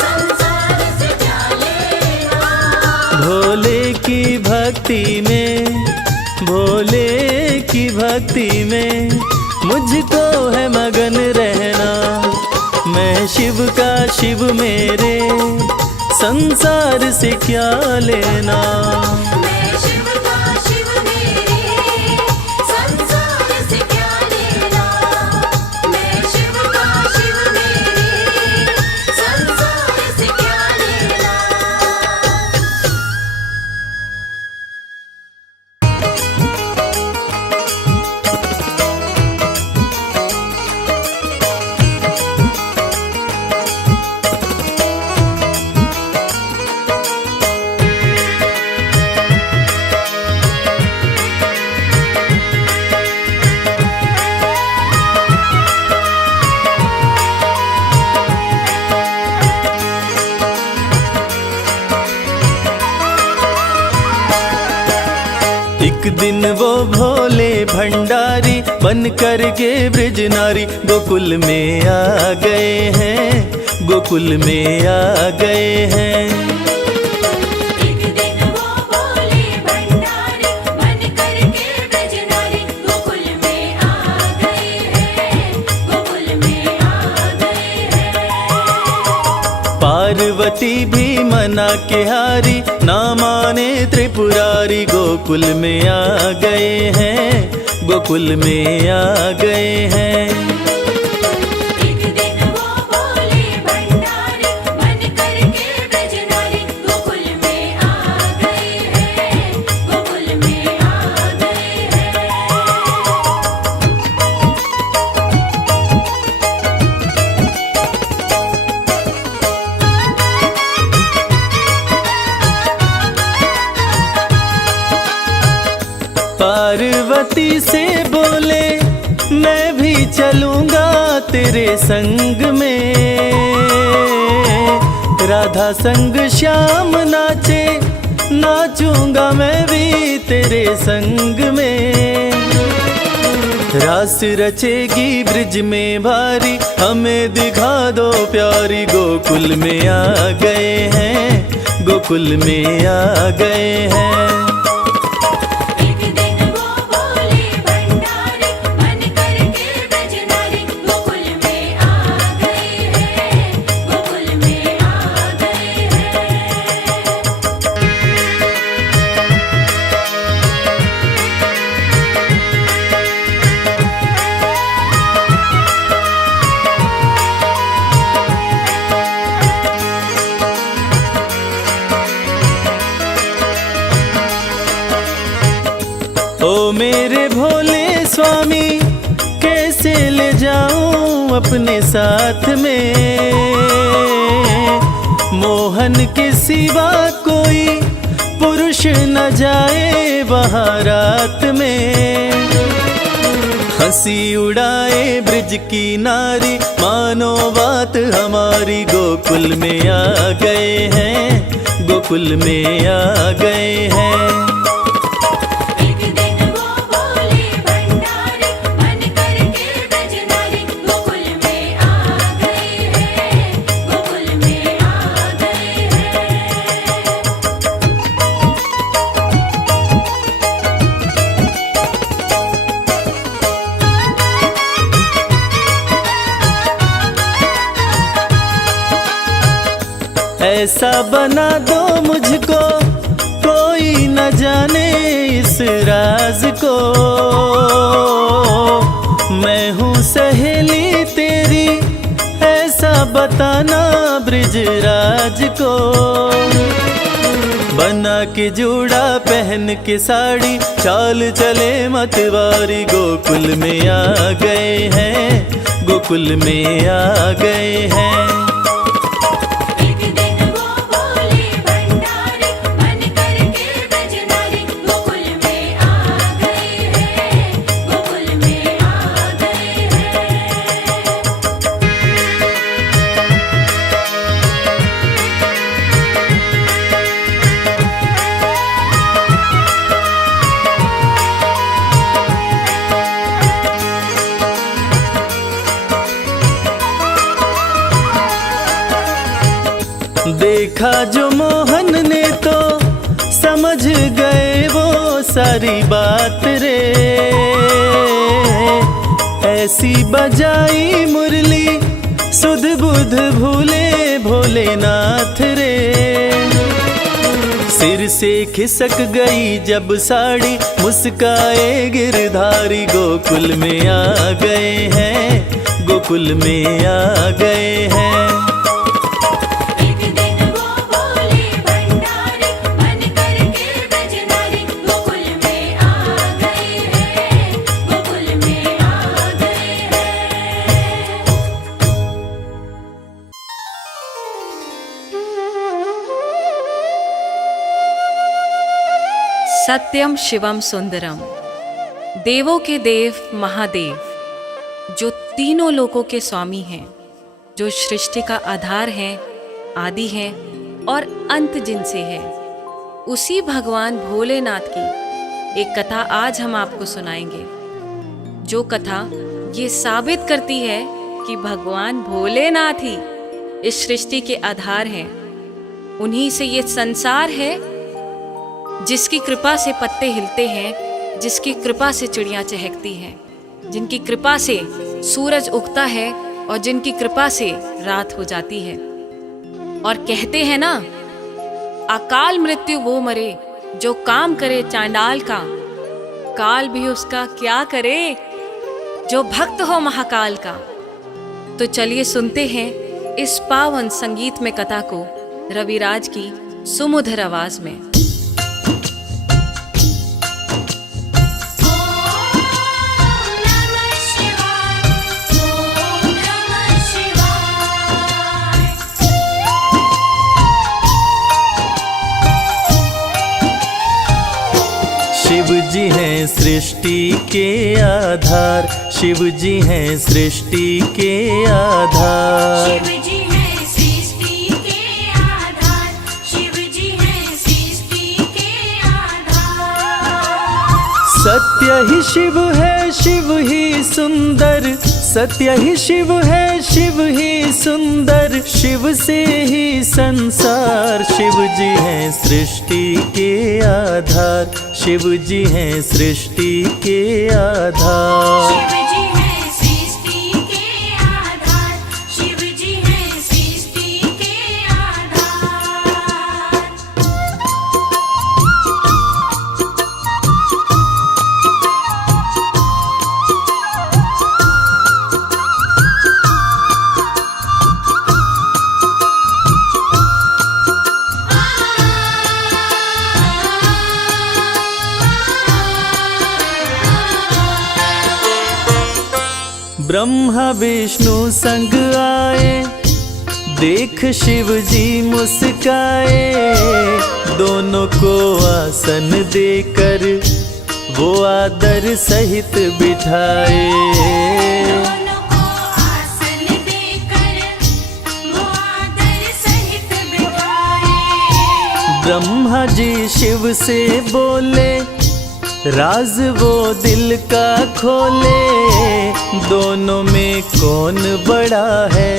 संसार से क्या लेना। भोले की भक्ति में, भोले की भक्ति में मुझको है मगन रहना। मैं शिव का शिव मेरे संसार से क्या लेना। मैं शिव का शिव मेरे संसार से क्या लेना। मैं शिव का शिव मेरे संसार से क्या लेना। एक दिन वो भोले भंडारी बन कर के ब्रज नारी गोकुल में आ गए हैं, गोकुल में आ गए हैं। एक दिन वो भोले भंडारी बन करके ब्रज नारी गोकुल में आ गए हैं, गोकुल में आ गए हैं। पार्वती भी मना के हारी ना माने त्रिपुरारी गोकुल में आ गए हैं, गोकुल में आ गए हैं। एक दिन वो भोले भंडारी बन करके ब्रज नारी गोकुल में आ गए हैं, गोकुल में आ गए हैं। पार्वती से बोले मैं भी चलूंगा तेरे संग में। राधा संग श्याम नाचे नाचूंगा मैं भी तेरे संग में। रास रचेगी ब्रिज में भारी हमें दिखा दो प्यारी गोकुल में आ गए हैं, गोकुल में आ गए हैं। एक दिन वो भोले भंडारी बन करके ब्रज नारी गोकुल में आ गए हैं, गोकुल में आ गए हैं। ओ मेरे भोले स्वामी कैसे ले जाऊं अपने साथ में। मोहन के सिवा कोई पुरुष न जाए वहाँ रात में। हंसी उड़ाए ब्रिज की नारी मानो बात हमारी गोकुल में आ गए हैं, गोकुल में आ गए हैं। एक दिन वो भोले भंडारी बन करके ब्रज नारी गोकुल में आ गए हैं, गोकुल में आ गए हैं। ऐसा बना दो मुझको कोई न जाने इस राज को। मैं हूँ सहेली तेरी ऐसा बताना ब्रिजराज को। बना के जूड़ा पहन के साड़ी चाल चले मतवारी गोकुल में आ गए हैं, गोकुल में आ गए हैं। एक दिन वो भोले भंडारी बन करके ब्रज नारी गोकुल में आ गए हैं, गोकुल में आ गए हैं। देखा जो मोहन ने तो समझ गए वो सारी बात रे। ऐसी बजाई मुरली सुध बुध भूले भोलेनाथ रे। सिर से खिसक गई जब साड़ी, मुस्काए गिरधारी गोकुल में आ गए हैं, गोकुल में आ गए हैं। एक दिन वो बोले भंडारी, मन करके ब्रजनारी, गोकुल में आ गए हैं, गोकुल में आ गए हैं। सत्यम शिवम सुंदरम, देवों के देव महादेव, जो तीनों लोकों के स्वामी हैं, जो सृष्टि का आधार हैं, आदि हैं और अंत जिनसे है, उसी भगवान भोलेनाथ की एक कथा आज हम आपको सुनाएंगे। जो कथा ये साबित करती है कि भगवान भोलेनाथ ही इस सृष्टि के आधार हैं। उन्हीं से ये संसार है, जिसकी कृपा से पत्ते हिलते हैं, जिसकी कृपा से चिड़ियाँ चहकती हैं, जिनकी कृपा से सूरज उगता है और जिनकी कृपा से रात हो जाती है। और कहते हैं ना, अकाल मृत्यु वो मरे जो काम करे चांडाल का, काल भी उसका क्या करे जो भक्त हो महाकाल का। तो चलिए सुनते हैं इस पावन संगीत में कथा को रविराज की सुमधुर आवाज में। शिव जी हैं सृष्टि के आधार, शिव जी हैं सृष्टि के आधार। शिव जी हैं सृष्टि के आधार, शिव जी हैं सृष्टि के आधार। सत्य ही शिव है, शिव ही सुंदर, सत्य ही शिव है, शिव ही सुंदर, शिव से ही संसार। शिव जी हैं सृष्टि के आधार, शिव जी हैं सृष्टि के आधार। शिव जी हैं सृष्टि के आधार, शिव जी हैं सृष्टि के आधार। ब्रह्मा विष्णु संग आए, देख शिव जी मुस्काए, दोनों को आसन देकर वो आदर सहित बिठाए। दोनों को आसन देकर वो आदर सहित बिठाए। ब्रह्मा जी शिव से बोले, राज वो दिल का खोले, दोनों में कौन बड़ा है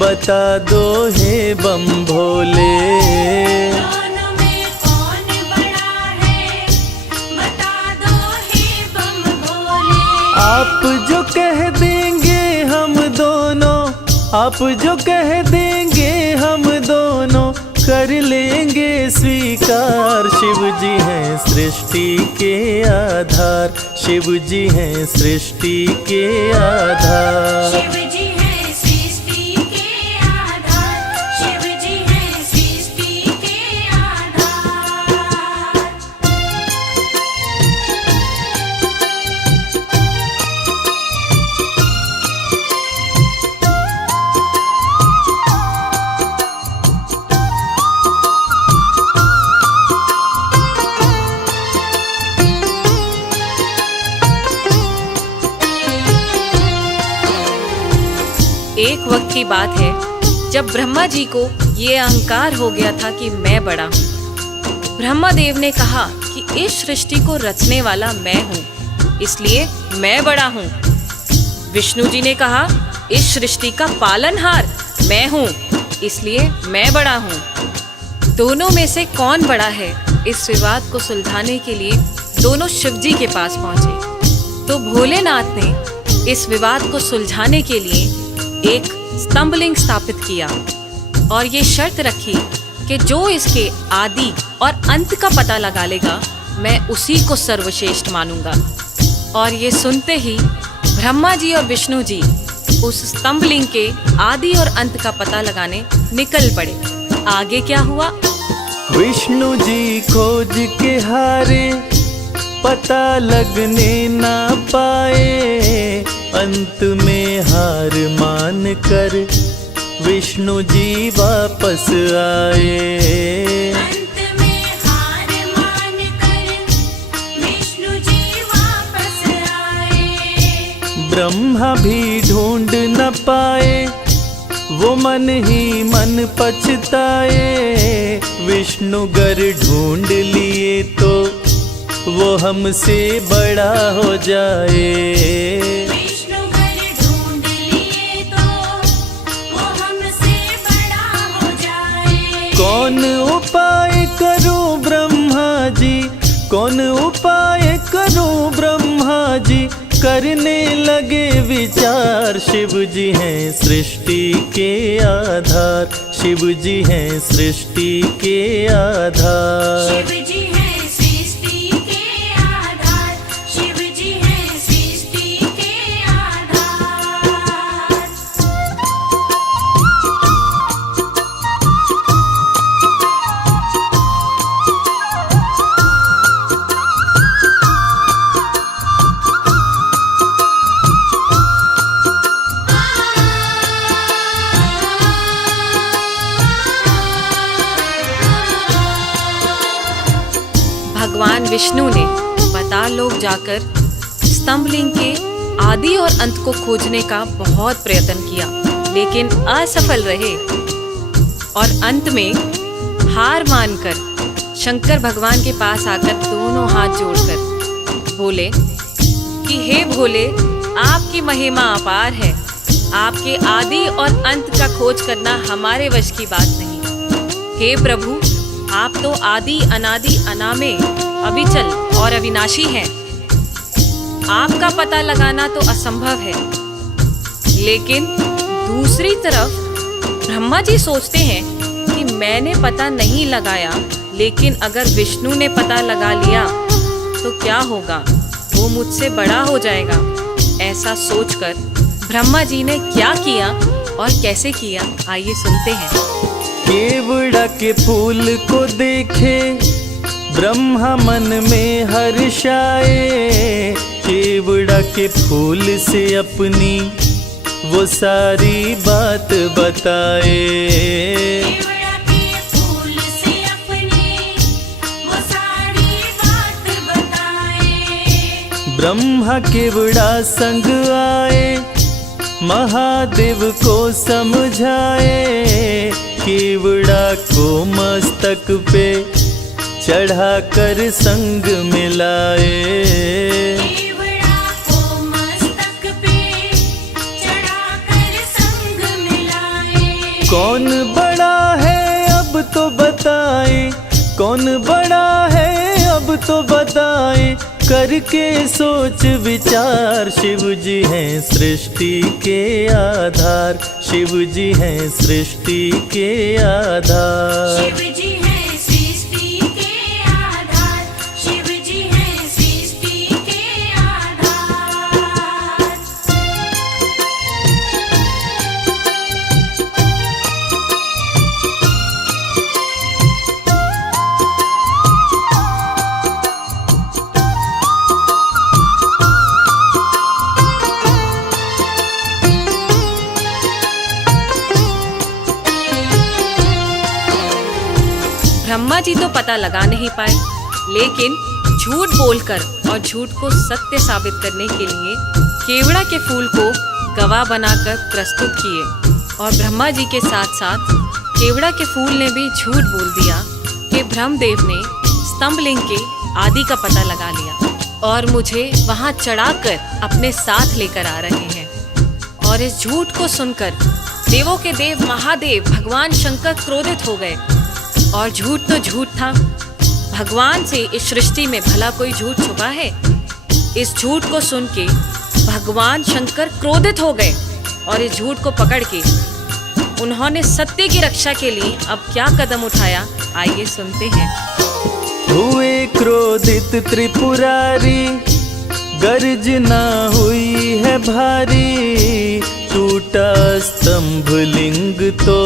बता दो हे बम भोले। दोनों में कौन बड़ा है बता दो हे बम भोले। आप जो कह देंगे हम दोनों, आप जो कह देंगे हम दोनों, कर लेंगे स्वीकार। शिव जी हैं सृष्टि के आधार, शिव जी हैं सृष्टि के आधार। शिव जी हैं सृष्टि के आधार, शिव जी हैं सृष्टि के आधार। एक वक्त की बात है जब ब्रह्मा जी को ये अहंकार हो गया था कि मैं बड़ा हूँ। ब्रह्मा देव ने कहा कि इस सृष्टि को रचने वाला मैं हूँ, इसलिए मैं बड़ा हूँ। विष्णु जी ने कहा इस सृष्टि का पालनहार मैं हूँ, इसलिए मैं बड़ा हूँ। दोनों में से कौन बड़ा है, इस विवाद को सुलझाने के लिए दोनों शिवजी के पास पहुंचे। तो भोलेनाथ ने इस विवाद को सुलझाने के लिए एक स्तंभलिंग स्थापित किया और ये शर्त रखी कि जो इसके आदि और अंत का पता लगा लेगा, मैं उसी को सर्वश्रेष्ठ मानूंगा। और ये सुनते ही ब्रह्मा जी और विष्णु जी उस स्तंभलिंग के आदि और अंत का पता लगाने निकल पड़े। आगे क्या हुआ? विष्णु जी खोज के हारे, पता लगने ना पाए। अंत में हार मान कर विष्णु जी वापस आए। अंत में हार मान कर विष्णु जी वापस आए। ब्रह्मा भी ढूंढ न पाए, वो मन ही मन पछताए। विष्णु गर ढूंढ लिए तो वो हमसे बड़ा हो जाए। विष्णु घर ढूंढ लिए तो वो हमसे बड़ा हो जाए। कौन उपाय करूं ब्रह्मा जी, कौन उपाय करूं ब्रह्मा जी, करने लगे विचार। शिव जी हैं सृष्टि के आधार, शिव जी हैं सृष्टि के आधार। शिव जी हैं सृष्टि के आधार, शिव जी हैं सृष्टि के आधार। भगवान विष्णु ने पाताल लोक जाकर स्तंभलिंग के आदि और अंत को खोजने का बहुत प्रयत्न किया, लेकिन असफल रहे। और अंत में हार मानकर शंकर भगवान के पास आकर दोनों हाथ जोड़कर बोले कि हे भोले, आपकी महिमा अपार है। आपके आदि और अंत का खोज करना हमारे वश की बात नहीं। हे प्रभु, आप तो आदि अनादि अनामे, अविचल और अविनाशी हैं। आपका पता लगाना तो असंभव है। लेकिन दूसरी तरफ ब्रह्मा जी सोचते हैं कि मैंने पता नहीं लगाया, लेकिन अगर विष्णु ने पता लगा लिया तो क्या होगा, वो मुझसे बड़ा हो जाएगा। ऐसा सोचकर ब्रह्मा जी ने क्या किया और कैसे किया, आइए सुनते हैं। केवड़ा के फूल को देखे ब्रह्मा मन में हर्षाए। केवड़ा के फूल से अपनी वो सारी बात बताए। केवड़ा के फूल से अपनी वो सारी बात बताए। ब्रह्मा केवड़ा संग आए, महादेव को समझाए। केवड़ा को मस्तक पे चढ़ाकर संग मिलाए। केवड़ा को मस्तक पे चढ़ाकर संग मिलाए। कौन बड़ा है अब तो बताए, कौन बड़ा है अब तो बताए। करके सोच विचार, शिव जी हैं सृष्टि के आधार, शिव जी हैं सृष्टि के आधार। शिव जी हैं सृष्टि के आधार, शिव जी हैं सृष्टि के आधार। ब्रह्मा जी तो पता लगा नहीं पाए, लेकिन झूठ बोलकर और झूठ को सत्य साबित करने के लिए केवड़ा के फूल को गवाह बनाकर प्रस्तुत किए। और ब्रह्मा जी के साथ साथ केवड़ा के फूल ने भी झूठ बोल दिया कि ब्रह्मदेव ने स्तंभलिंग के आदि का पता लगा लिया और मुझे वहां चढ़ाकर अपने साथ लेकर आ रहे हैं। और इस झूठ को सुनकर देवों के देव महादेव भगवान शंकर क्रोधित हो गए। और झूठ तो झूठ था, भगवान से इस सृष्टि में भला कोई झूठ छुपा है? इस झूठ को सुन के भगवान शंकर क्रोधित हो गए और इस झूठ को पकड़ के उन्होंने सत्य की रक्षा के लिए अब क्या कदम उठाया, आइए सुनते हैं। हुए क्रोधित त्रिपुरारी, गर्जना हुई है भारी, टूटा स्तंभ लिंग तो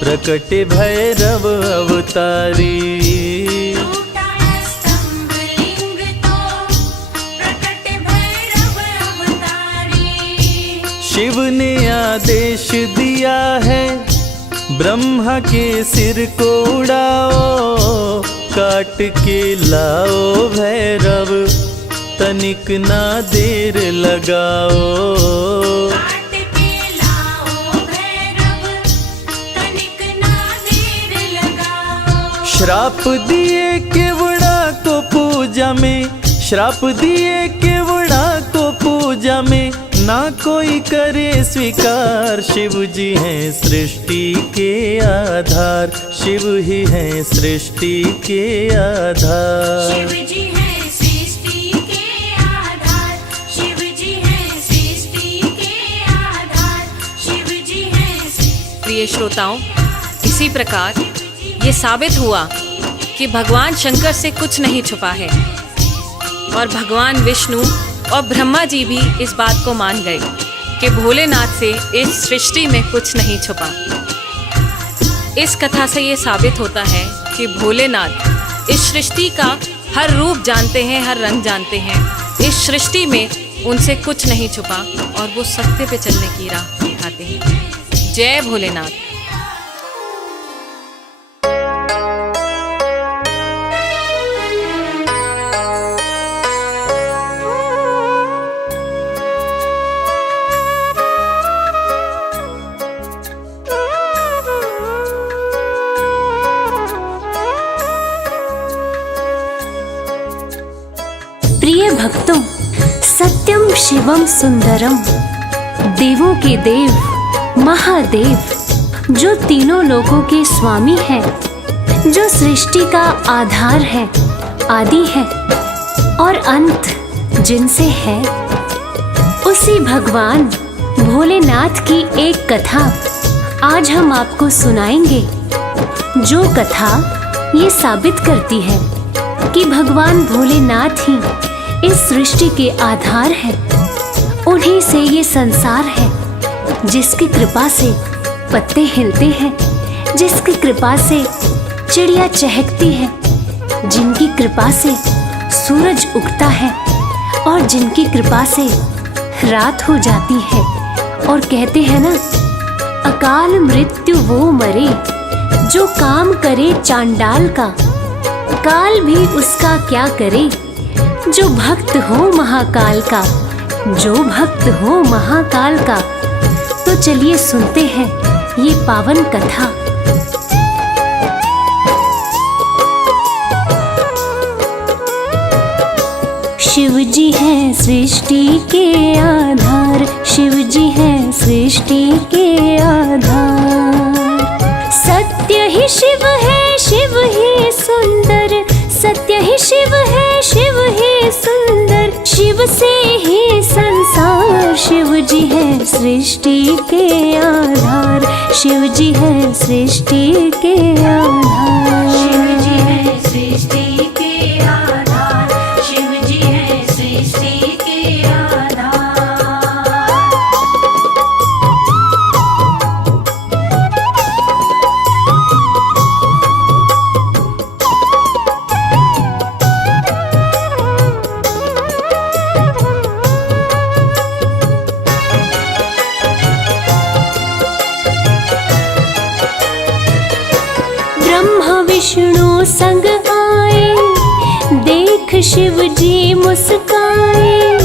प्रकट भैरव अवतारी। टूटा स्तंभ लिंग तो प्रकट भैरव अवतारी। शिव ने आदेश दिया है, ब्रह्मा के सिर को उड़ाओ, काट के लाओ भैरव, तनिक ना देर लगाओ। काट के लाओ भैरव, तनिक ना देर लगाओ। श्राप दिए केवड़ा को पूजा में, श्राप दिए केवड़ा को पूजा में, ना कोई करे स्वीकार। शिव जी हैं सृष्टि के आधार, शिव ही हैं सृष्टि के आधार। शिव जी हैं सृष्टि के आधार, शिव जी हैं सृष्टि के आधार, शिव जी हैं। प्रिय श्रोताओं, इसी प्रकार ये साबित हुआ कि भगवान शंकर से कुछ नहीं छुपा है और भगवान विष्णु और ब्रह्मा जी भी इस बात को मान गए कि भोलेनाथ से इस सृष्टि में कुछ नहीं छुपा। इस कथा से ये साबित होता है कि भोलेनाथ इस सृष्टि का हर रूप जानते हैं, हर रंग जानते हैं। इस सृष्टि में उनसे कुछ नहीं छुपा और वो सत्य पे चलने की राह दिखाते हैं। जय भोलेनाथ। प्रिय भक्तों, सत्यम शिवम सुंदरम, देवों के देव महादेव जो तीनों लोकों के स्वामी हैं, जो सृष्टि का आधार है, आदि है और अंत जिनसे है, उसी भगवान भोलेनाथ की एक कथा आज हम आपको सुनाएंगे, जो कथा ये साबित करती है कि भगवान भोलेनाथ ही इस सृष्टि के आधार है। उन्हीं से ये संसार है, जिसकी कृपा से पत्ते हिलते हैं, जिसकी कृपा से चिड़िया चहकती है, जिनकी कृपा से सूरज उगता है और जिनकी कृपा से रात हो जाती है। और कहते हैं ना, अकाल मृत्यु वो मरे जो काम करे चांडाल का, काल भी उसका क्या करे जो भक्त हो महाकाल का, जो भक्त हो महाकाल का। तो चलिए सुनते हैं ये पावन कथा। शिव जी हैं सृष्टि के आधार, शिव जी हैं सृष्टि के आधार। सत्य ही शिव है, शिव ही सुंदर, सत्य ही शिव है, शिव ही सुंदर। शिव से ही संसार, शिव जी है सृष्टि के आधार, शिव जी है सृष्टि के आधार। शिव जी हैं सृष्टि के आधार, शिव जी हैं सृष्टि के आधार। ब्रह्मा विष्णु संग आए, देख शिव जी मुस्काए,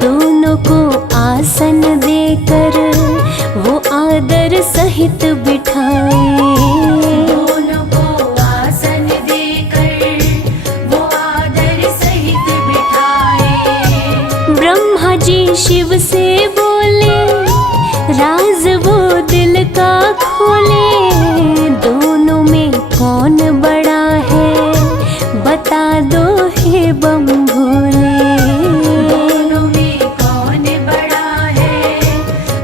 दोनों को आसन देकर वो आदर सहित बिठाए। दोनों को आसन देकर वो आदर सहित बिठाए। ब्रह्मा जी शिव से बोले, राज वो खोले, दोनों में कौन बड़ा है, बता दो हे बम भोले। दोनों में कौन बड़ा है,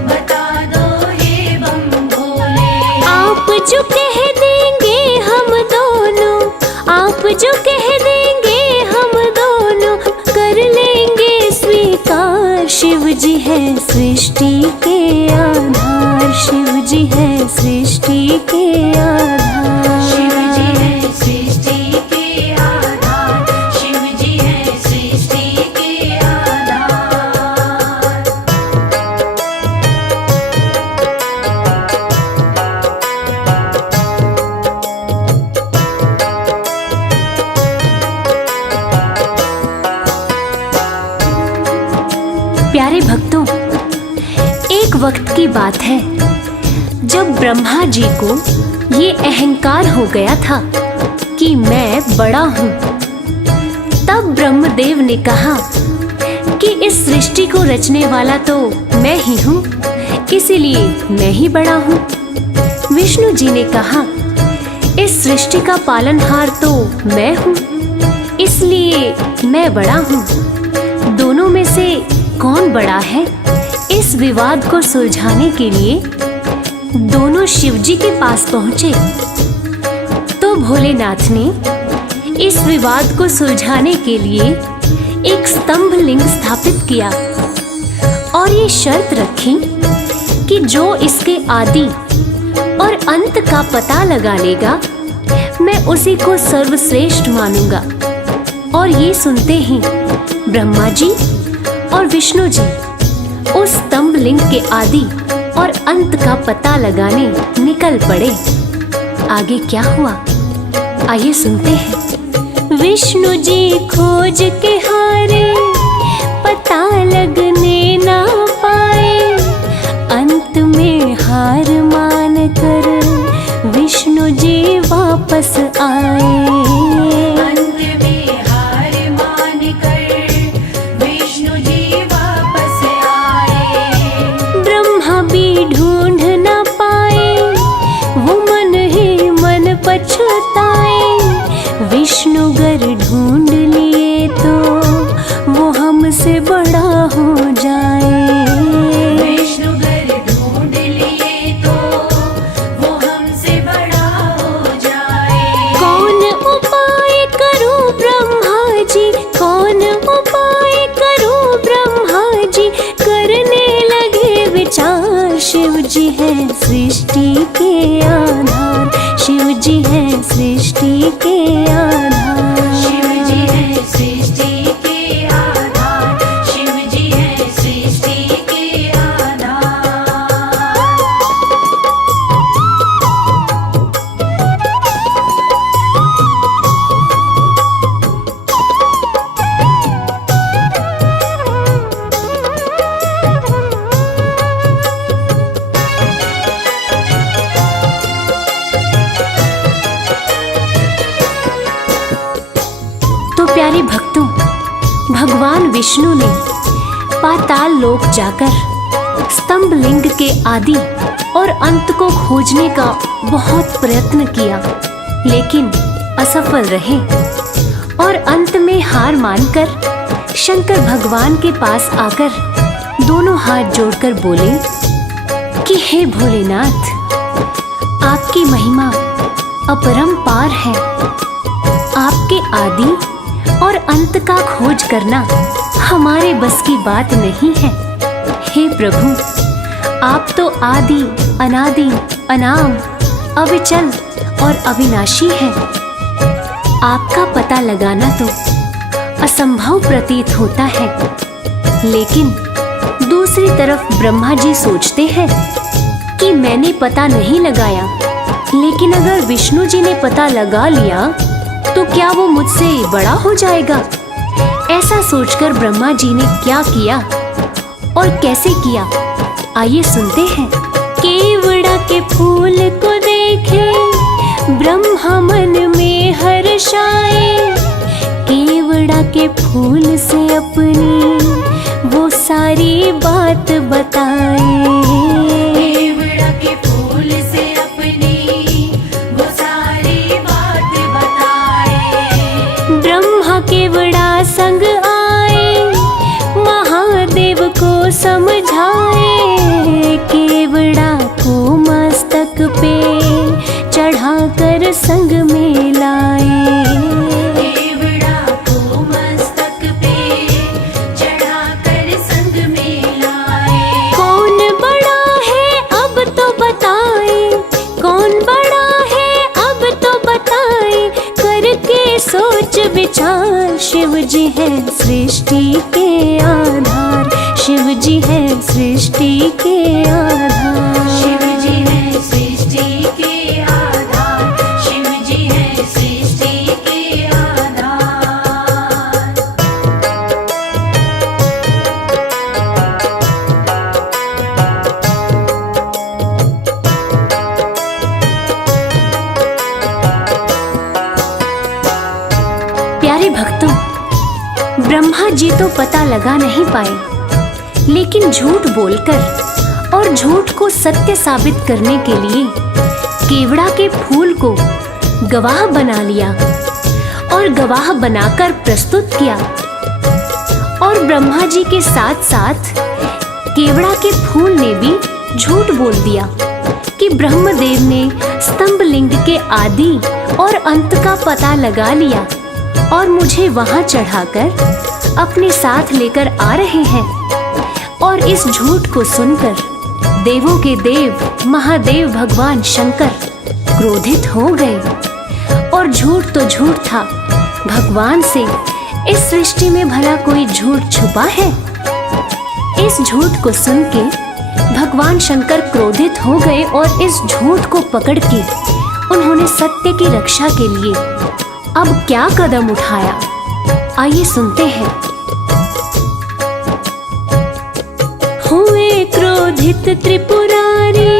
बता दो हे बम भोले। आप जो कह देंगे हम दोनों, आप जो कह देंगे हम दोनों, कर लेंगे स्वीकार। शिव जी है सृष्टि के आधार, शिव जी है सृष्टि के आधार। शिव जी है सृष्टि के आधार, शिव जी है सृष्टि के आधार। प्यारे भक्तों, एक वक्त की बात है जब ब्रह्मा जी को ये अहंकार हो गया था कि मैं बड़ा हूँ। तब ब्रह्मदेव ने कहा कि इस सृष्टि को रचने वाला तो मैं ही हूँ, इसीलिए मैं ही बड़ा हूँ। विष्णु जी ने कहा इस सृष्टि का पालनहार तो मैं हूँ, इसलिए मैं बड़ा हूँ। दोनों में से कौन बड़ा है, इस विवाद को सुलझाने के लिए दोनों शिव जी के पास पहुंचे। तो भोलेनाथ ने इस विवाद को सुलझाने के लिए एक स्तंभ लिंग स्थापित किया और ये शर्त रखी कि जो इसके आदि और अंत का पता लगा लेगा, मैं उसी को सर्वश्रेष्ठ मानूंगा। और ये सुनते ही ब्रह्मा जी और विष्णु जी उस स्तंभ लिंग के आदि और अंत का पता लगाने निकल पड़े। आगे क्या हुआ, आइए सुनते हैं। विष्णु जी खोज के हारे, पता लगने ना पाए, अंत में हार मान कर विष्णु जी वापस आए। अंत में हार मान कर विष्णु जी वापस आए। ब्रह्मा भी ढूंढ ना पाए, वो मन ही मन पछताए। विष्णु गर ढूंढ लिए तो वो हमसे बड़ा हो जाए। विष्णु गर ढूंढ लिए तो वो हमसे बड़ा हो जाए। कौन उपाय करूं ब्रह्मा जी, कौन उपाय करूं ब्रह्मा जी, करने लगे विचार। शिव जी है सृष्टि के आधार, शिव जी है सृष्टि के आधार। शिव जी है सृष्टि के आधार, शिव जी है सृष्टि के आधार। तो प्यारे भक्तों, भगवान विष्णु ने पाताल लोक जाकर स्तंभ लिंग के आदि और अंत को खोजने का बहुत प्रयत्न किया, लेकिन असफल रहे। और अंत में हार मानकर शंकर भगवान के पास आकर दोनों हाथ जोड़कर बोले कि हे भोलेनाथ, आपकी महिमा अपरंपार है। आपके आदि और अंत का खोज करना हमारे बस की बात नहीं है। हे प्रभु, आप तो आदि अनादि अनाम अविचल और अविनाशी हैं। आपका पता लगाना तो असंभव प्रतीत होता है, लेकिन दूसरी तरफ ब्रह्मा जी सोचते हैं कि मैंने पता नहीं लगाया, लेकिन अगर विष्णु जी ने पता लगा लिया तो क्या वो मुझसे बड़ा हो जाएगा। ऐसा सोचकर ब्रह्मा जी ने क्या किया और कैसे किया, आइए सुनते हैं। केवड़ा के फूल को देखे ब्रह्मा मन में हर्षाए, केवड़ा के फूल से अपनी वो सारी बात बताए। केवड़ा के फूल से भक्तों, ब्रह्मा जी तो पता लगा नहीं पाए, लेकिन झूठ बोलकर और झूठ को सत्य साबित करने के लिए केवड़ा के फूल को गवाह बना लिया और गवाह बनाकर प्रस्तुत किया। और ब्रह्मा जी के साथ साथ केवड़ा के फूल ने भी झूठ बोल दिया कि ब्रह्मदेव ने स्तंभ लिंग के आदि और अंत का पता लगा लिया और मुझे वहां चढ़ाकर अपने साथ लेकर आ रहे हैं। और इस झूठ को सुनकर देवों के देव महादेव भगवान शंकर क्रोधित हो गए। और झूठ तो झूठ था, भगवान से इस सृष्टि में भला कोई झूठ छुपा है? इस झूठ को सुन के भगवान शंकर क्रोधित हो गए और इस झूठ को पकड़ के उन्होंने सत्य की रक्षा के लिए अब क्या कदम उठाया, आइए सुनते हैं। हुए क्रोधित त्रिपुरारी,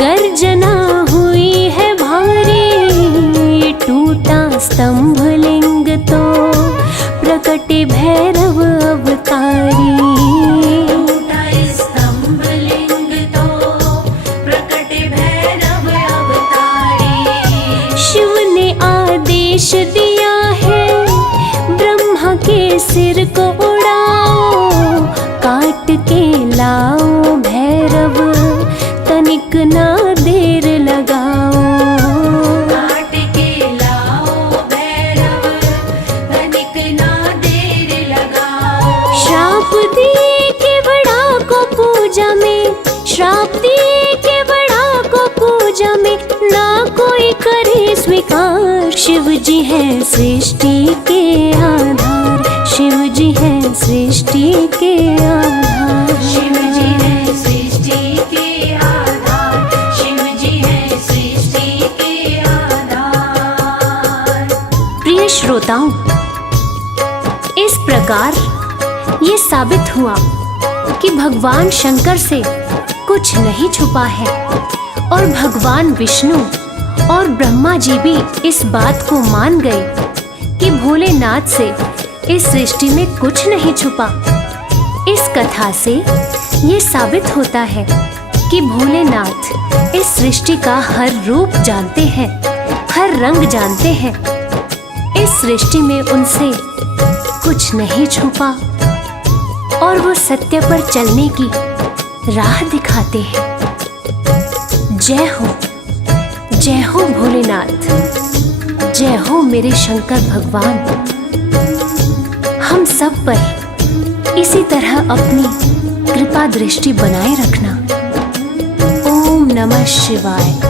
गर्जना हुई है भारी, टूटा स्तंभ लिंग तो प्रकटे भैरव अवतारी। आदेश दिया है ब्रह्मा के सिर को उड़ाओ, काट के लाओ भैरव तनिक ना देर लगाओ। काट के लाओ भैरव तनिक ना देर लगाओ। श्राप दिए केवड़ा को पूजा में, श्राप दिए केवड़ा को पूजा में, ना कोई करे स्वीकार। शिव जी है सृष्टि के आधार, शिव जी है सृष्टि के आधार। शिव जी है सृष्टि के आधार, शिव जी है सृष्टि के आधार। प्रिय श्रोताओं, इस प्रकार ये साबित हुआ कि भगवान शंकर से कुछ नहीं छुपा है और भगवान विष्णु और ब्रह्मा जी भी इस बात को मान गए कि भोलेनाथ से इस सृष्टि में कुछ नहीं छुपा। इस कथा से ये साबित होता है कि भोलेनाथ इस सृष्टि का हर रूप जानते हैं, हर रंग जानते हैं। इस सृष्टि में उनसे कुछ नहीं छुपा और वो सत्य पर चलने की राह दिखाते हैं। जय हो भोलेनाथ, जय हो मेरे शंकर भगवान। हम सब पर इसी तरह अपनी कृपा दृष्टि बनाए रखना। ओम नमः शिवाय।